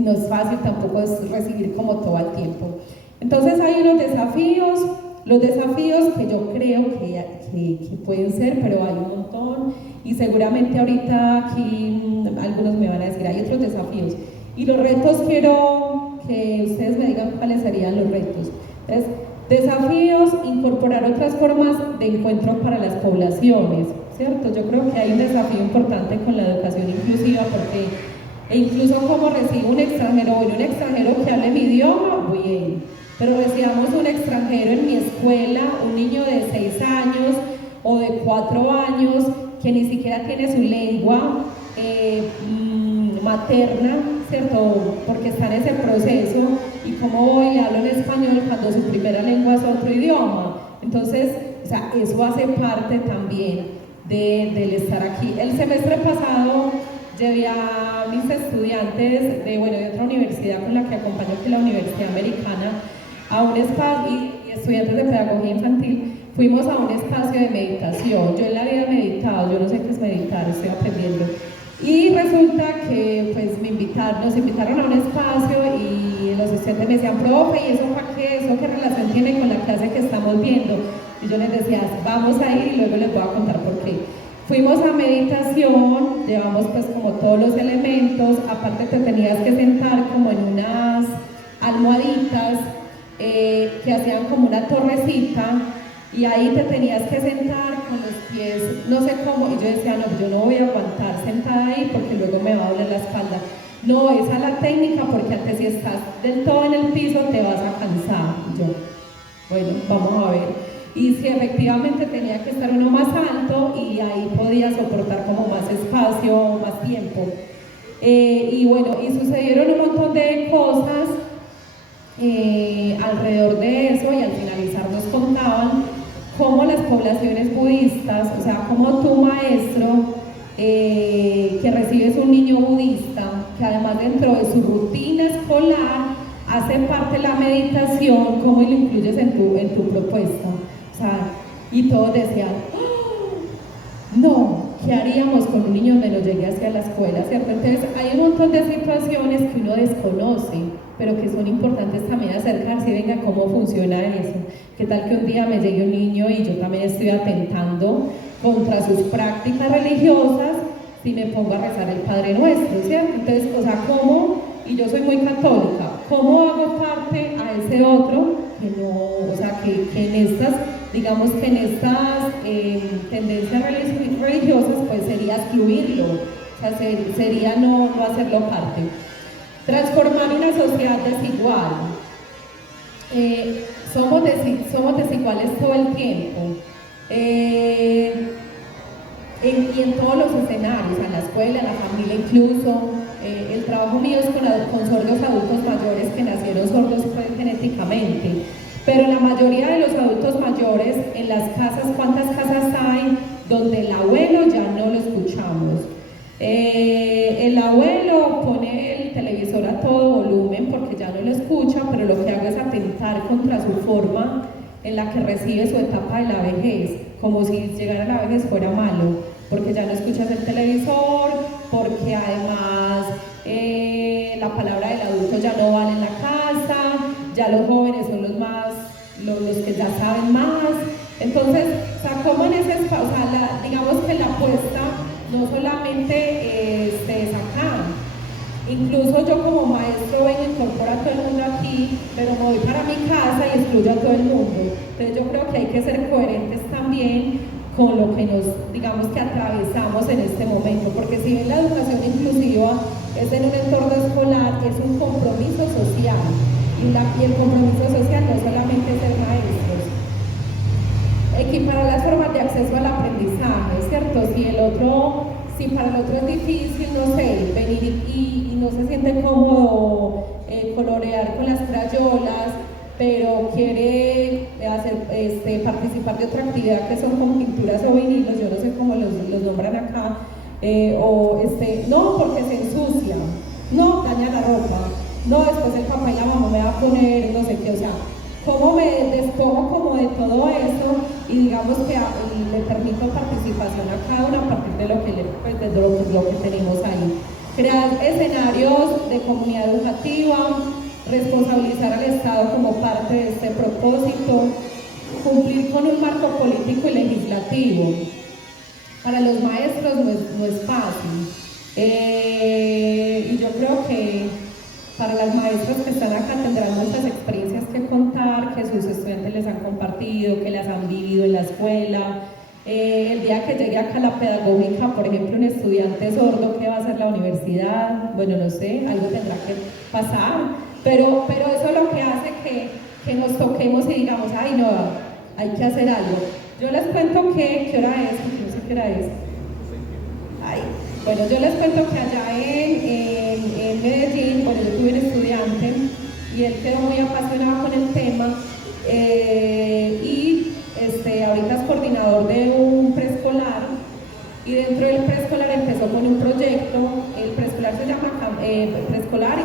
no es fácil tampoco es recibir como todo el tiempo. Entonces hay unos desafíos, los desafíos que yo creo que pueden ser, pero hay un montón, y seguramente ahorita aquí algunos me van a decir, hay otros desafíos. Y los retos, quiero que ustedes me digan cuáles serían los retos. Entonces, desafíos, incorporar otras formas de encuentro para las poblaciones, ¿cierto? Yo creo que hay un desafío importante con la educación inclusiva porque incluso como recibo un extranjero, bueno, un extranjero que hable mi idioma, bien, pero recibamos un extranjero en mi escuela, un niño de 6 años o de 4 años que ni siquiera tiene su lengua materna, ¿cierto? Porque está en ese proceso, y cómo voy y hablo en español cuando su primera lengua es otro idioma. Entonces, o sea, eso hace parte también del estar aquí. El semestre pasado llevé a mis estudiantes de otra universidad con la que acompaño, que es la Universidad Americana, a un espacio, y estudiantes de pedagogía infantil, fuimos a un espacio de meditación. Yo en la vida he meditado, yo no sé qué es meditar, estoy aprendiendo. Y resulta que pues nos invitaron a un espacio y los estudiantes me decían, profe, ¿y eso para qué? ¿Eso qué relación tiene con la clase que estamos viendo? Y yo les decía, vamos a ir y luego les voy a contar por qué. Fuimos a meditación, llevamos pues como todos los elementos, aparte te tenías que sentar como en unas almohaditas que hacían como una torrecita, y ahí te tenías que sentar con los pies, no sé cómo, y yo decía, no, yo no voy a aguantar sentada ahí porque luego me va a doler la espalda. No, esa es la técnica, porque antes si estás del todo en el piso te vas a cansar. Y yo, bueno, vamos a ver. Y si efectivamente tenía que estar uno más alto, y ahí podía soportar como más espacio, más tiempo. Y bueno, y sucedieron un montón de cosas alrededor de eso, y al finalizar nos contaban cómo las poblaciones budistas, o sea, como tu maestro, que recibes un niño budista, que además dentro de su rutina escolar hace parte de la meditación, cómo lo incluyes en tu propuesta. O sea, y todos decían, ¡oh! No, ¿qué haríamos con un niño donde no llegue hacia la escuela, ¿cierto? Entonces hay un montón de situaciones que uno desconoce, pero que son importantes también acercarse y venga, ¿cómo funciona eso? ¿Qué tal que un día me llegue un niño y yo también estoy atentando contra sus prácticas religiosas si me pongo a rezar el Padre Nuestro, ¿cierto? Entonces, o sea, ¿cómo? Y yo soy muy católica, ¿cómo hago parte a ese otro que no, o sea, que en estas, digamos que en estas tendencias religiosas, pues sería excluirlo, o sea, sería no hacerlo parte? Transformar una sociedad desigual. Somos desiguales todo el tiempo, y en todos los escenarios, en la escuela, en la familia incluso. El trabajo mío es con sordos adultos mayores que nacieron sordos pues, genéticamente, pero la mayoría de los adultos mayores en las casas, ¿cuántas casas hay donde el abuelo ya no lo escuchamos? El abuelo pone el televisor a todo volumen porque ya no lo escucha, pero lo que haga es atentar contra su forma en la que recibe su etapa de la vejez, como si llegar a la vejez fuera malo, porque ya no escuchas el televisor, porque además la palabra del adulto ya no vale en la casa, ya los jóvenes son los que ya saben más. Entonces, o sea, como en ese espacio, o sea, digamos que la apuesta no solamente es acá. Incluso yo como maestro vengo a incorporar a todo el mundo aquí, pero me voy para mi casa y excluyo a todo el mundo. Entonces yo creo que hay que ser coherentes también con lo que digamos que atravesamos en este momento, porque si bien la educación inclusiva es en un entorno escolar, es un compromiso social, y el compromiso social no solamente es ser maestros. Equiparar las formas de acceso al aprendizaje, ¿cierto? Si para el otro es difícil, no sé, venir y no se siente cómodo colorear con las crayolas, pero quiere participar de otra actividad que son con pinturas o vinilos, yo no sé cómo los nombran acá, no, porque se ensucia, no, daña la ropa, no, después el papá y la mamá me va a poner no sé qué, o sea, cómo me despojo como de todo eso y digamos que le permito participación a cada uno a partir de lo que tenemos ahí. Crear escenarios de comunidad educativa, responsabilizar al Estado como parte de este propósito, cumplir con un marco político y legislativo. Para los maestros no es fácil. Y yo creo que para las maestras que están acá tendrán muchas experiencias que contar, que sus estudiantes les han compartido, que las han vivido en la escuela. El día que llegue acá la pedagógica, por ejemplo, un estudiante sordo, ¿qué va a hacer la universidad? Bueno, no sé, algo tendrá que pasar, pero eso es lo que hace que nos toquemos y digamos, ay no, hay que hacer algo. Yo les cuento ¿qué hora es? No sé qué hora es. Ay, bueno, yo les cuento que allá en Medellín, bueno, yo tuve un estudiante y él quedó muy apasionado con el tema ahorita es coordinador de un preescolar y dentro del preescolar empezó con un proyecto. El preescolar se llama Preescolar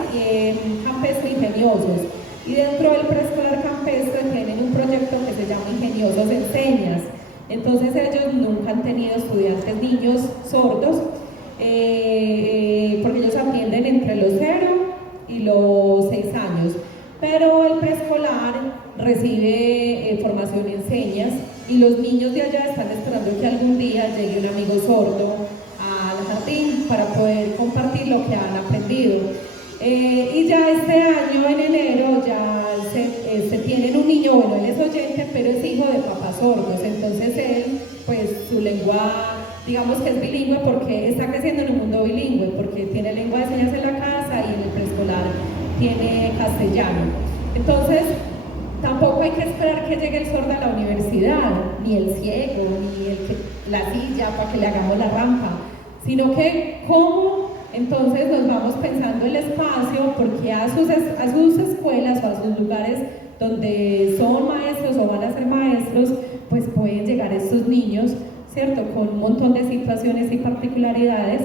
Campestre Ingeniosos y dentro del preescolar campestre tienen un proyecto que se llama Ingeniosos en Señas. Entonces ellos nunca han tenido estudiantes niños sordos porque ellos atienden entre los 0 y los 6 años, pero el preescolar recibe formación en señas y los niños de allá están esperando que algún día llegue un amigo sordo al jardín para poder compartir lo que han aprendido. Y ya este año, en enero, ya se tienen un niño, bueno, él es oyente, pero es hijo de papás sordos, entonces él, pues su lengua, digamos que es bilingüe porque está creciendo en un mundo bilingüe, porque tiene lengua de señas en la casa y en el preescolar tiene castellano. Entonces, tampoco hay que esperar que llegue el sordo a la universidad, ni el ciego, ni la silla para que le hagamos la rampa, sino que cómo entonces nos vamos pensando el espacio, porque a sus escuelas o a sus lugares donde son maestros o van a ser maestros, pues pueden llegar estos niños, ¿cierto? Con un montón de situaciones y particularidades.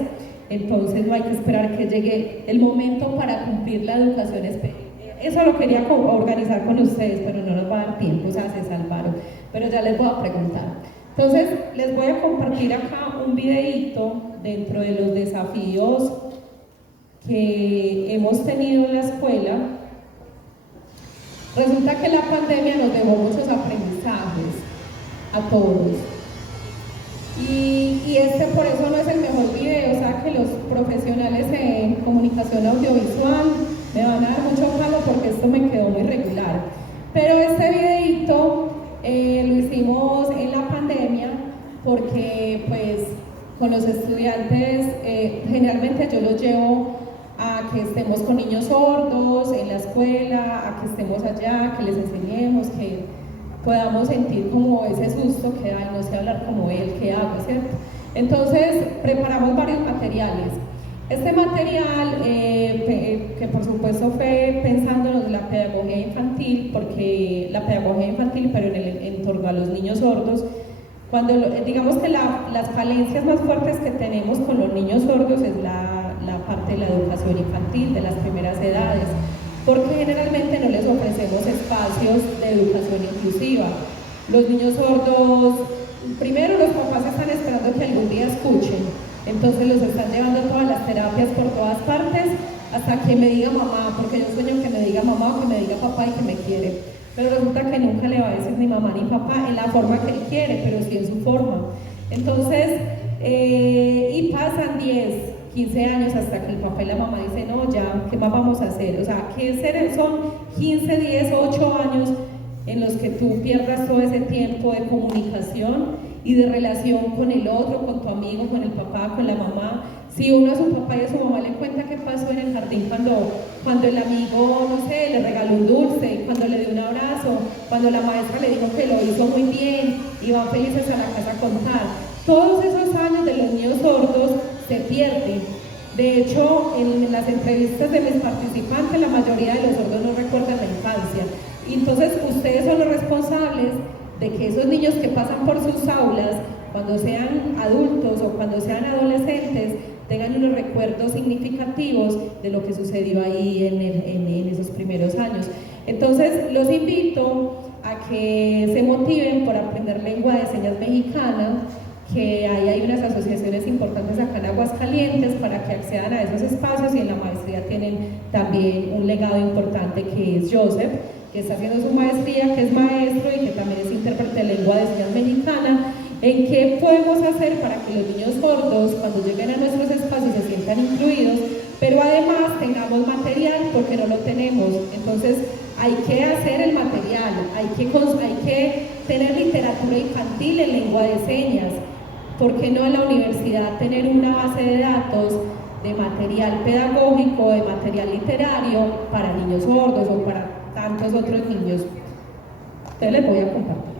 Entonces no hay que esperar que llegue el momento para cumplir la educación especial. Eso lo quería organizar con ustedes, pero no nos va a dar tiempo, o sea, se salvaron. Pero ya les voy a preguntar. Entonces, les voy a compartir acá un videíto dentro de los desafíos que hemos tenido en la escuela. Resulta que la pandemia nos dejó muchos aprendizajes a todos. Y este por eso no es el mejor video, o sea que los profesionales en comunicación audiovisual me van a dar mucho palo porque esto me quedó muy regular. Pero este videito lo hicimos en la pandemia porque pues con los estudiantes generalmente yo los llevo a que estemos con niños sordos en la escuela, a que estemos allá, que les enseñemos, que podamos sentir como ese susto que hay, no sé hablar como él, qué hago, ¿cierto? Entonces preparamos varios materiales. Este material, que por supuesto fue pensándonos en la pedagogía infantil, porque la pedagogía infantil, pero en torno a los niños sordos, cuando digamos que las falencias más fuertes que tenemos con los niños sordos es la parte de la educación infantil, de las primeras edades, porque generalmente no les ofrecemos espacios de educación inclusiva. Los niños sordos, primero los papás están esperando que algún día escuchen, entonces los están llevando todas las terapias por todas partes hasta que me diga mamá, porque yo sueño que me diga mamá o que me diga papá y que me quiere. Pero resulta que nunca le va a decir ni mamá ni papá en la forma que él quiere, pero sí en su forma. Entonces, y pasan 10, 15 años hasta que el papá y la mamá dicen, no, ya, ¿qué más vamos a hacer? O sea, son 15, 10, 8 años en los que tú pierdas todo ese tiempo de comunicación y de relación con el otro, con tu amigo, con el papá, con la mamá. Si uno a su papá y a su mamá le cuenta qué pasó en el jardín cuando el amigo, no sé, le regaló un dulce, cuando le dio un abrazo, cuando la maestra le dijo que lo hizo muy bien y van felices a la casa a contar. Todos esos años de los niños sordos se pierden. De hecho, en las entrevistas de mis participantes, la mayoría de los sordos no recuerdan la infancia. Y entonces ustedes son los responsables de que esos niños que pasan por sus aulas, cuando sean adultos o cuando sean adolescentes, tengan unos recuerdos significativos de lo que sucedió ahí en esos primeros años. Entonces, los invito a que se motiven por aprender lengua de señas mexicana, que hay unas asociaciones importantes acá en Aguascalientes para que accedan a esos espacios, y en la maestría tienen también un legado importante que es Joseph, que está haciendo su maestría, que es maestro y que también es intérprete de lengua de señas mexicana. ¿En qué podemos hacer para que los niños sordos, cuando lleguen a nuestros espacios, se sientan incluidos, pero además tengamos material, porque no lo tenemos? Entonces hay que hacer el material, hay que tener literatura infantil en lengua de señas. ¿Por qué no en la universidad tener una base de datos de material pedagógico, de material literario para niños sordos o para tantos otros niños? Entonces les voy a compartir.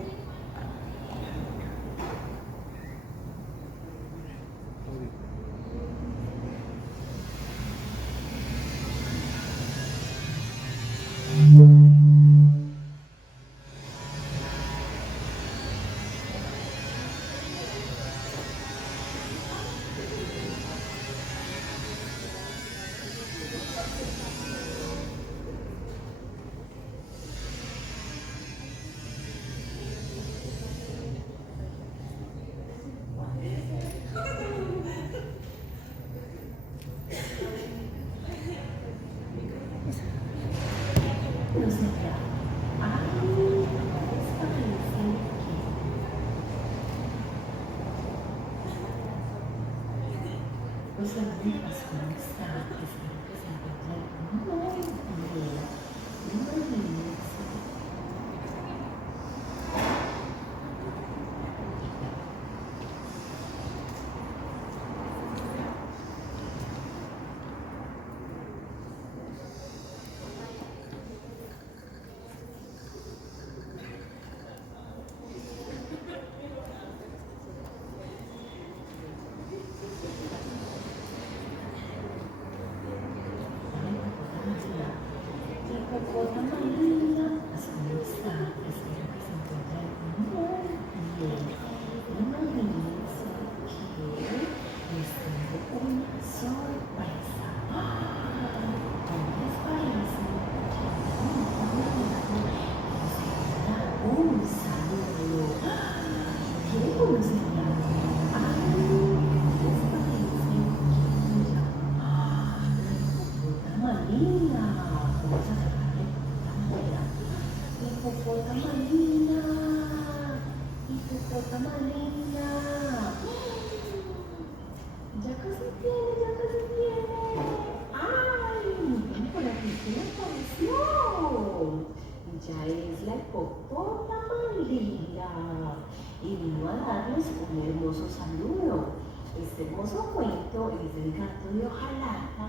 Este hermoso cuento es del gato de Ojalata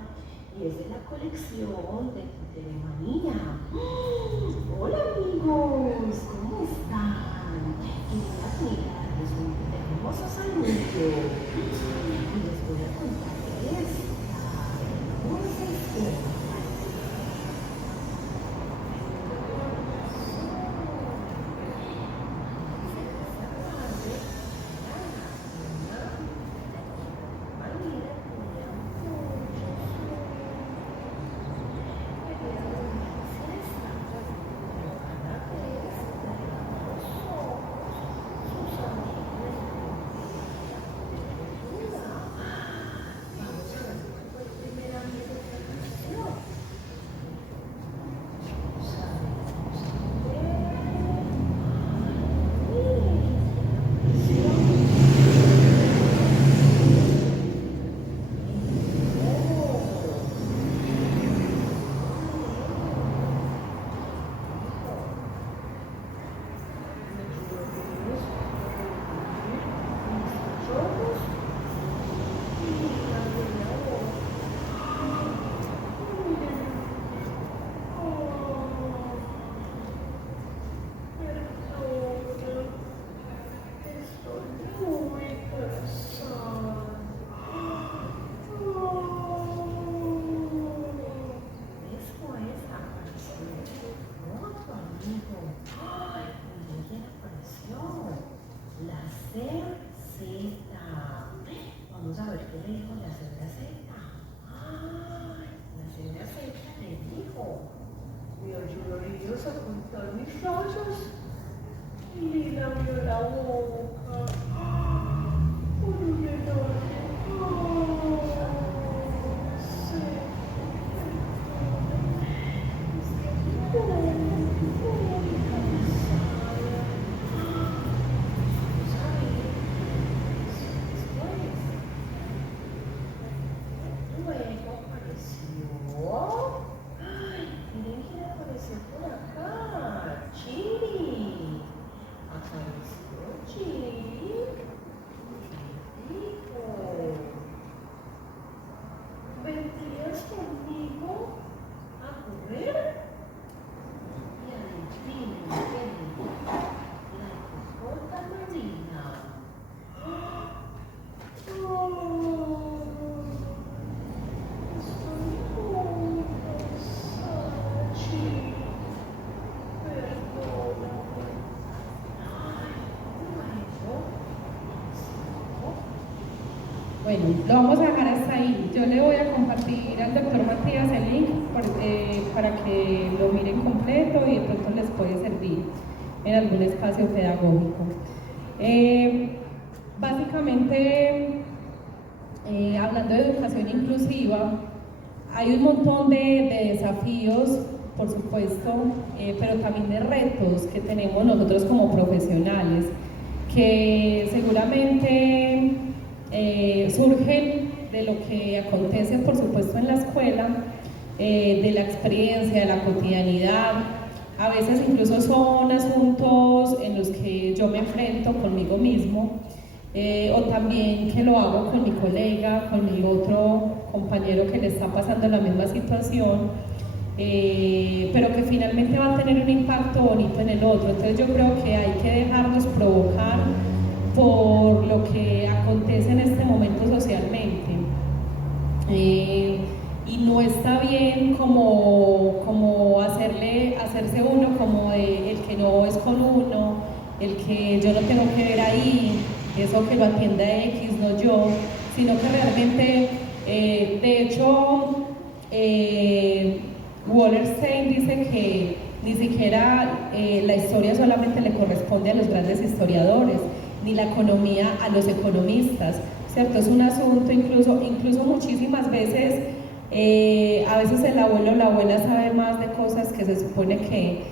y es de la colección de Telemanía. Hola amigos, ¿cómo están? Quería darles un hermoso saludo y les voy a contar esta hermosa historia. Bueno, lo vamos a dejar hasta ahí. Yo le voy a compartir al doctor Matías el link para que lo miren completo y de pronto les puede servir en algún espacio pedagógico. Básicamente, hablando de educación inclusiva, hay un montón de desafíos, por supuesto, pero también de retos que tenemos nosotros como profesionales, que seguramente surgen de lo que acontece, por supuesto, en la escuela, de la experiencia, de la cotidianidad. A veces incluso son asuntos en los que yo me enfrento conmigo mismo, o también que lo hago con mi colega, con mi otro compañero que le está pasando la misma situación, pero que finalmente va a tener un impacto bonito en el otro. Entonces yo creo que hay que dejarnos provocar por lo que acontece en este momento socialmente. Y no está bien como hacerse uno como el que no es con uno, el que yo no tengo que ver ahí, eso que lo atienda X, no yo, sino que realmente, de hecho, Wallerstein dice que ni siquiera la historia solamente le corresponde a los grandes historiadores, ni la economía a los economistas, ¿cierto? Es un asunto incluso muchísimas veces, a veces el abuelo o la abuela sabe más de cosas que se supone que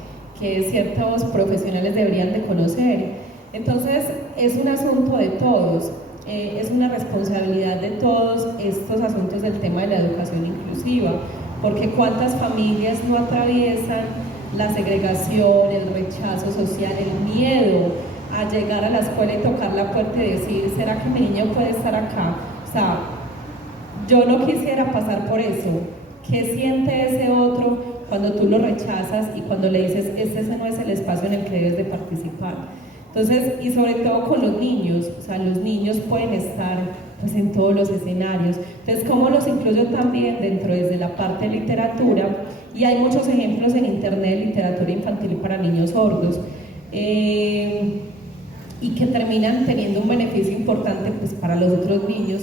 ciertos profesionales deberían de conocer. Entonces es un asunto de todos, es una responsabilidad de todos estos asuntos del tema de la educación inclusiva, porque cuántas familias no atraviesan la segregación, el rechazo social, el miedo a llegar a la escuela y tocar la puerta y decir, ¿será que mi niño puede estar acá? O sea, yo no quisiera pasar por eso. ¿Qué siente ese otro cuando tú lo rechazas y cuando le dices, ese no es el espacio en el que debes de participar? Entonces, y sobre todo con los niños, o sea, los niños pueden estar pues, en todos los escenarios. Entonces, ¿cómo los incluyo también dentro desde la parte de literatura? Y hay muchos ejemplos en internet de literatura infantil para niños sordos. Y que terminan teniendo un beneficio importante pues, para los otros niños,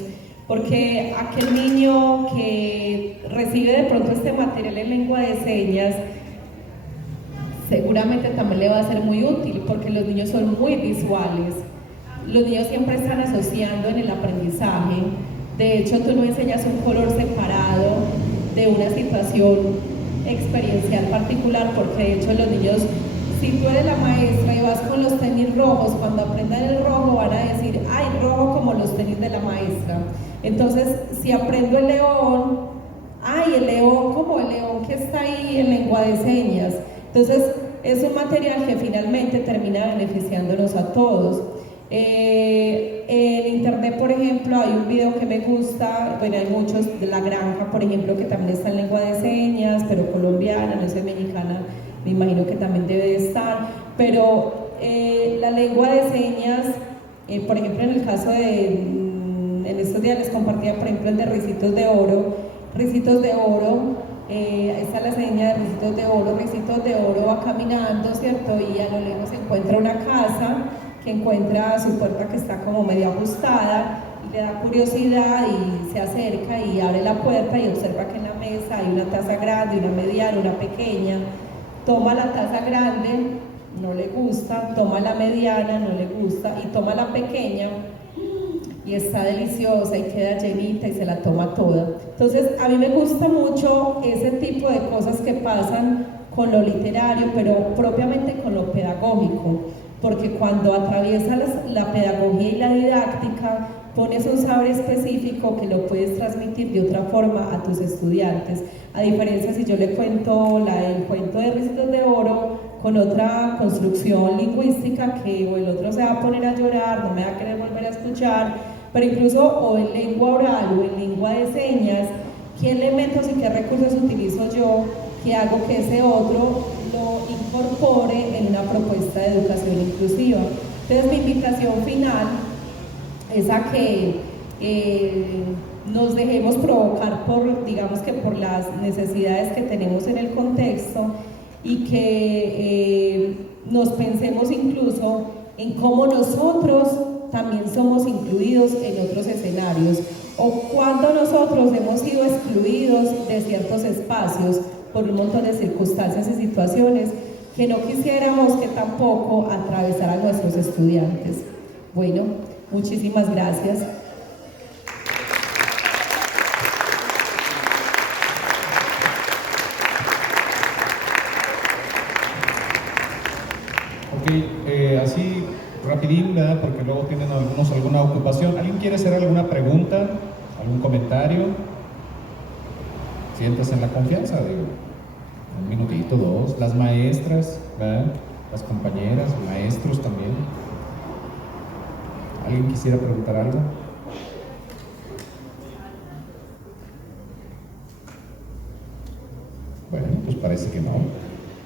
porque aquel niño que recibe de pronto este material en lengua de señas, seguramente también le va a ser muy útil, porque los niños son muy visuales, los niños siempre están asociando en el aprendizaje. De hecho, tú no enseñas un color separado de una situación experiencial particular, porque de hecho los niños, si tú eres la maestra y vas con los tenis rojos, cuando aprendan el rojo van a decir, ay, rojo como los tenis de la maestra. Entonces, si aprendo el león, ay, el león como el león que está ahí en lengua de señas. Entonces, es un material que finalmente termina beneficiándonos a todos. En internet, por ejemplo, hay un video que me gusta, bueno, hay muchos de La Granja, por ejemplo, que también está en lengua de señas, pero colombiana, no sé, mexicana, me imagino que también debe de estar, pero la lengua de señas, por ejemplo, en el caso de, en estos días les compartía, por ejemplo, el de Ricitos de Oro, está la seña de Ricitos de Oro va caminando, ¿cierto? Y a lo lejos se encuentra una casa, que encuentra su puerta que está como medio ajustada, y le da curiosidad y se acerca y abre la puerta y observa que en la mesa hay una taza grande, una mediana, una pequeña. Toma la taza grande, no le gusta, toma la mediana, no le gusta, y toma la pequeña, y está deliciosa y queda llenita y se la toma toda. Entonces, a mí me gusta mucho ese tipo de cosas que pasan con lo literario, pero propiamente con lo pedagógico, porque cuando atraviesas la pedagogía y la didáctica, pones un saber específico que lo puedes transmitir de otra forma a tus estudiantes, a diferencia si yo le cuento el cuento de Ricitos de Oro con otra construcción lingüística, que o el otro se va a poner a llorar, no me va a querer volver a escuchar, pero incluso o en lengua oral o en lengua de señas, ¿qué elementos y qué recursos utilizo yo que hago que ese otro lo incorpore en una propuesta de educación inclusiva? Entonces mi invitación final es a que nos dejemos provocar por las necesidades que tenemos en el contexto, y que nos pensemos incluso en cómo nosotros también somos incluidos en otros escenarios, o cuando nosotros hemos sido excluidos de ciertos espacios por un montón de circunstancias y situaciones que no quisiéramos que tampoco atravesaran nuestros estudiantes. Bueno, muchísimas gracias. Ok, así rapidín, ¿verdad? Porque luego tienen algunos alguna ocupación. ¿Alguien quiere hacer alguna pregunta? ¿Algún comentario? Siéntase en la confianza, digo. Un minutito, dos. Las maestras, ¿verdad? Las compañeras, maestros también. ¿Alguien quisiera preguntar algo? Bueno, pues parece que no.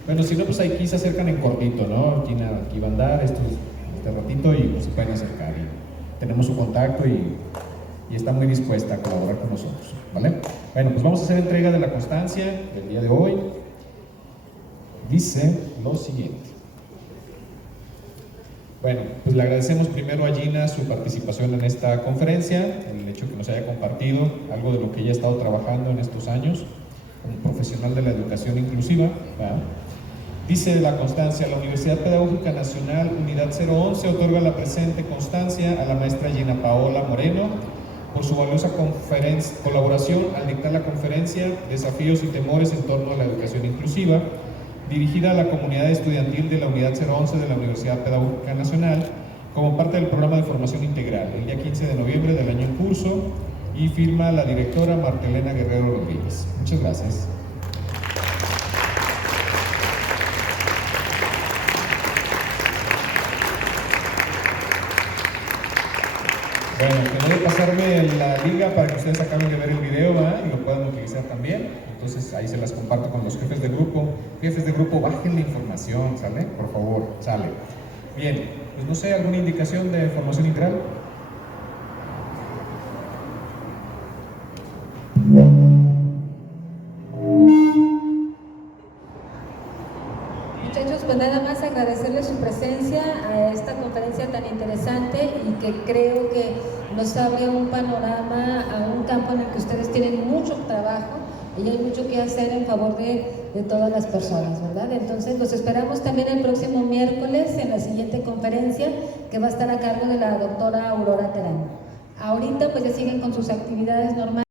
Bueno, si no, pues aquí se acercan en cortito, ¿no? Aquí va a andar este ratito y pues se pueden acercar. Y tenemos su contacto y está muy dispuesta a colaborar con nosotros, ¿vale? Bueno, pues vamos a hacer entrega de la constancia del día de hoy. Dice lo siguiente. Bueno, pues le agradecemos primero a Gina su participación en esta conferencia, el hecho que nos haya compartido algo de lo que ella ha estado trabajando en estos años como profesional de la educación inclusiva, ¿verdad? Dice la constancia: la Universidad Pedagógica Nacional, Unidad 011, otorga la presente constancia a la maestra Gina Paola Moreno por su valiosa colaboración al dictar la conferencia Desafíos y temores en torno a la educación inclusiva, dirigida a la comunidad estudiantil de la Unidad 011 de la Universidad Pedagógica Nacional, como parte del programa de formación integral, el día 15 de noviembre del año en curso, y firma la directora Marta Elena Guerrero Rodríguez. Muchas gracias. Bueno, que no de pasarme la liga para que ustedes acaben de ver el video, ¿verdad? Y lo puedan utilizar también. Entonces ahí se las comparto con los jefes de grupo. Jefes de grupo, bajen la información, ¿sale? Por favor, sale. Bien, pues no sé, ¿alguna indicación de formación integral? Muchachos, pues nada más agradecerles su presencia a esta conferencia tan interesante y que creo que nos abre un panorama a un campo en el que ustedes tienen mucho trabajo y hay mucho que hacer en favor de todas las personas, ¿verdad? Entonces los esperamos también el próximo miércoles en la siguiente conferencia que va a estar a cargo de la doctora Aurora Terán. Ahorita pues ya siguen con sus actividades normales.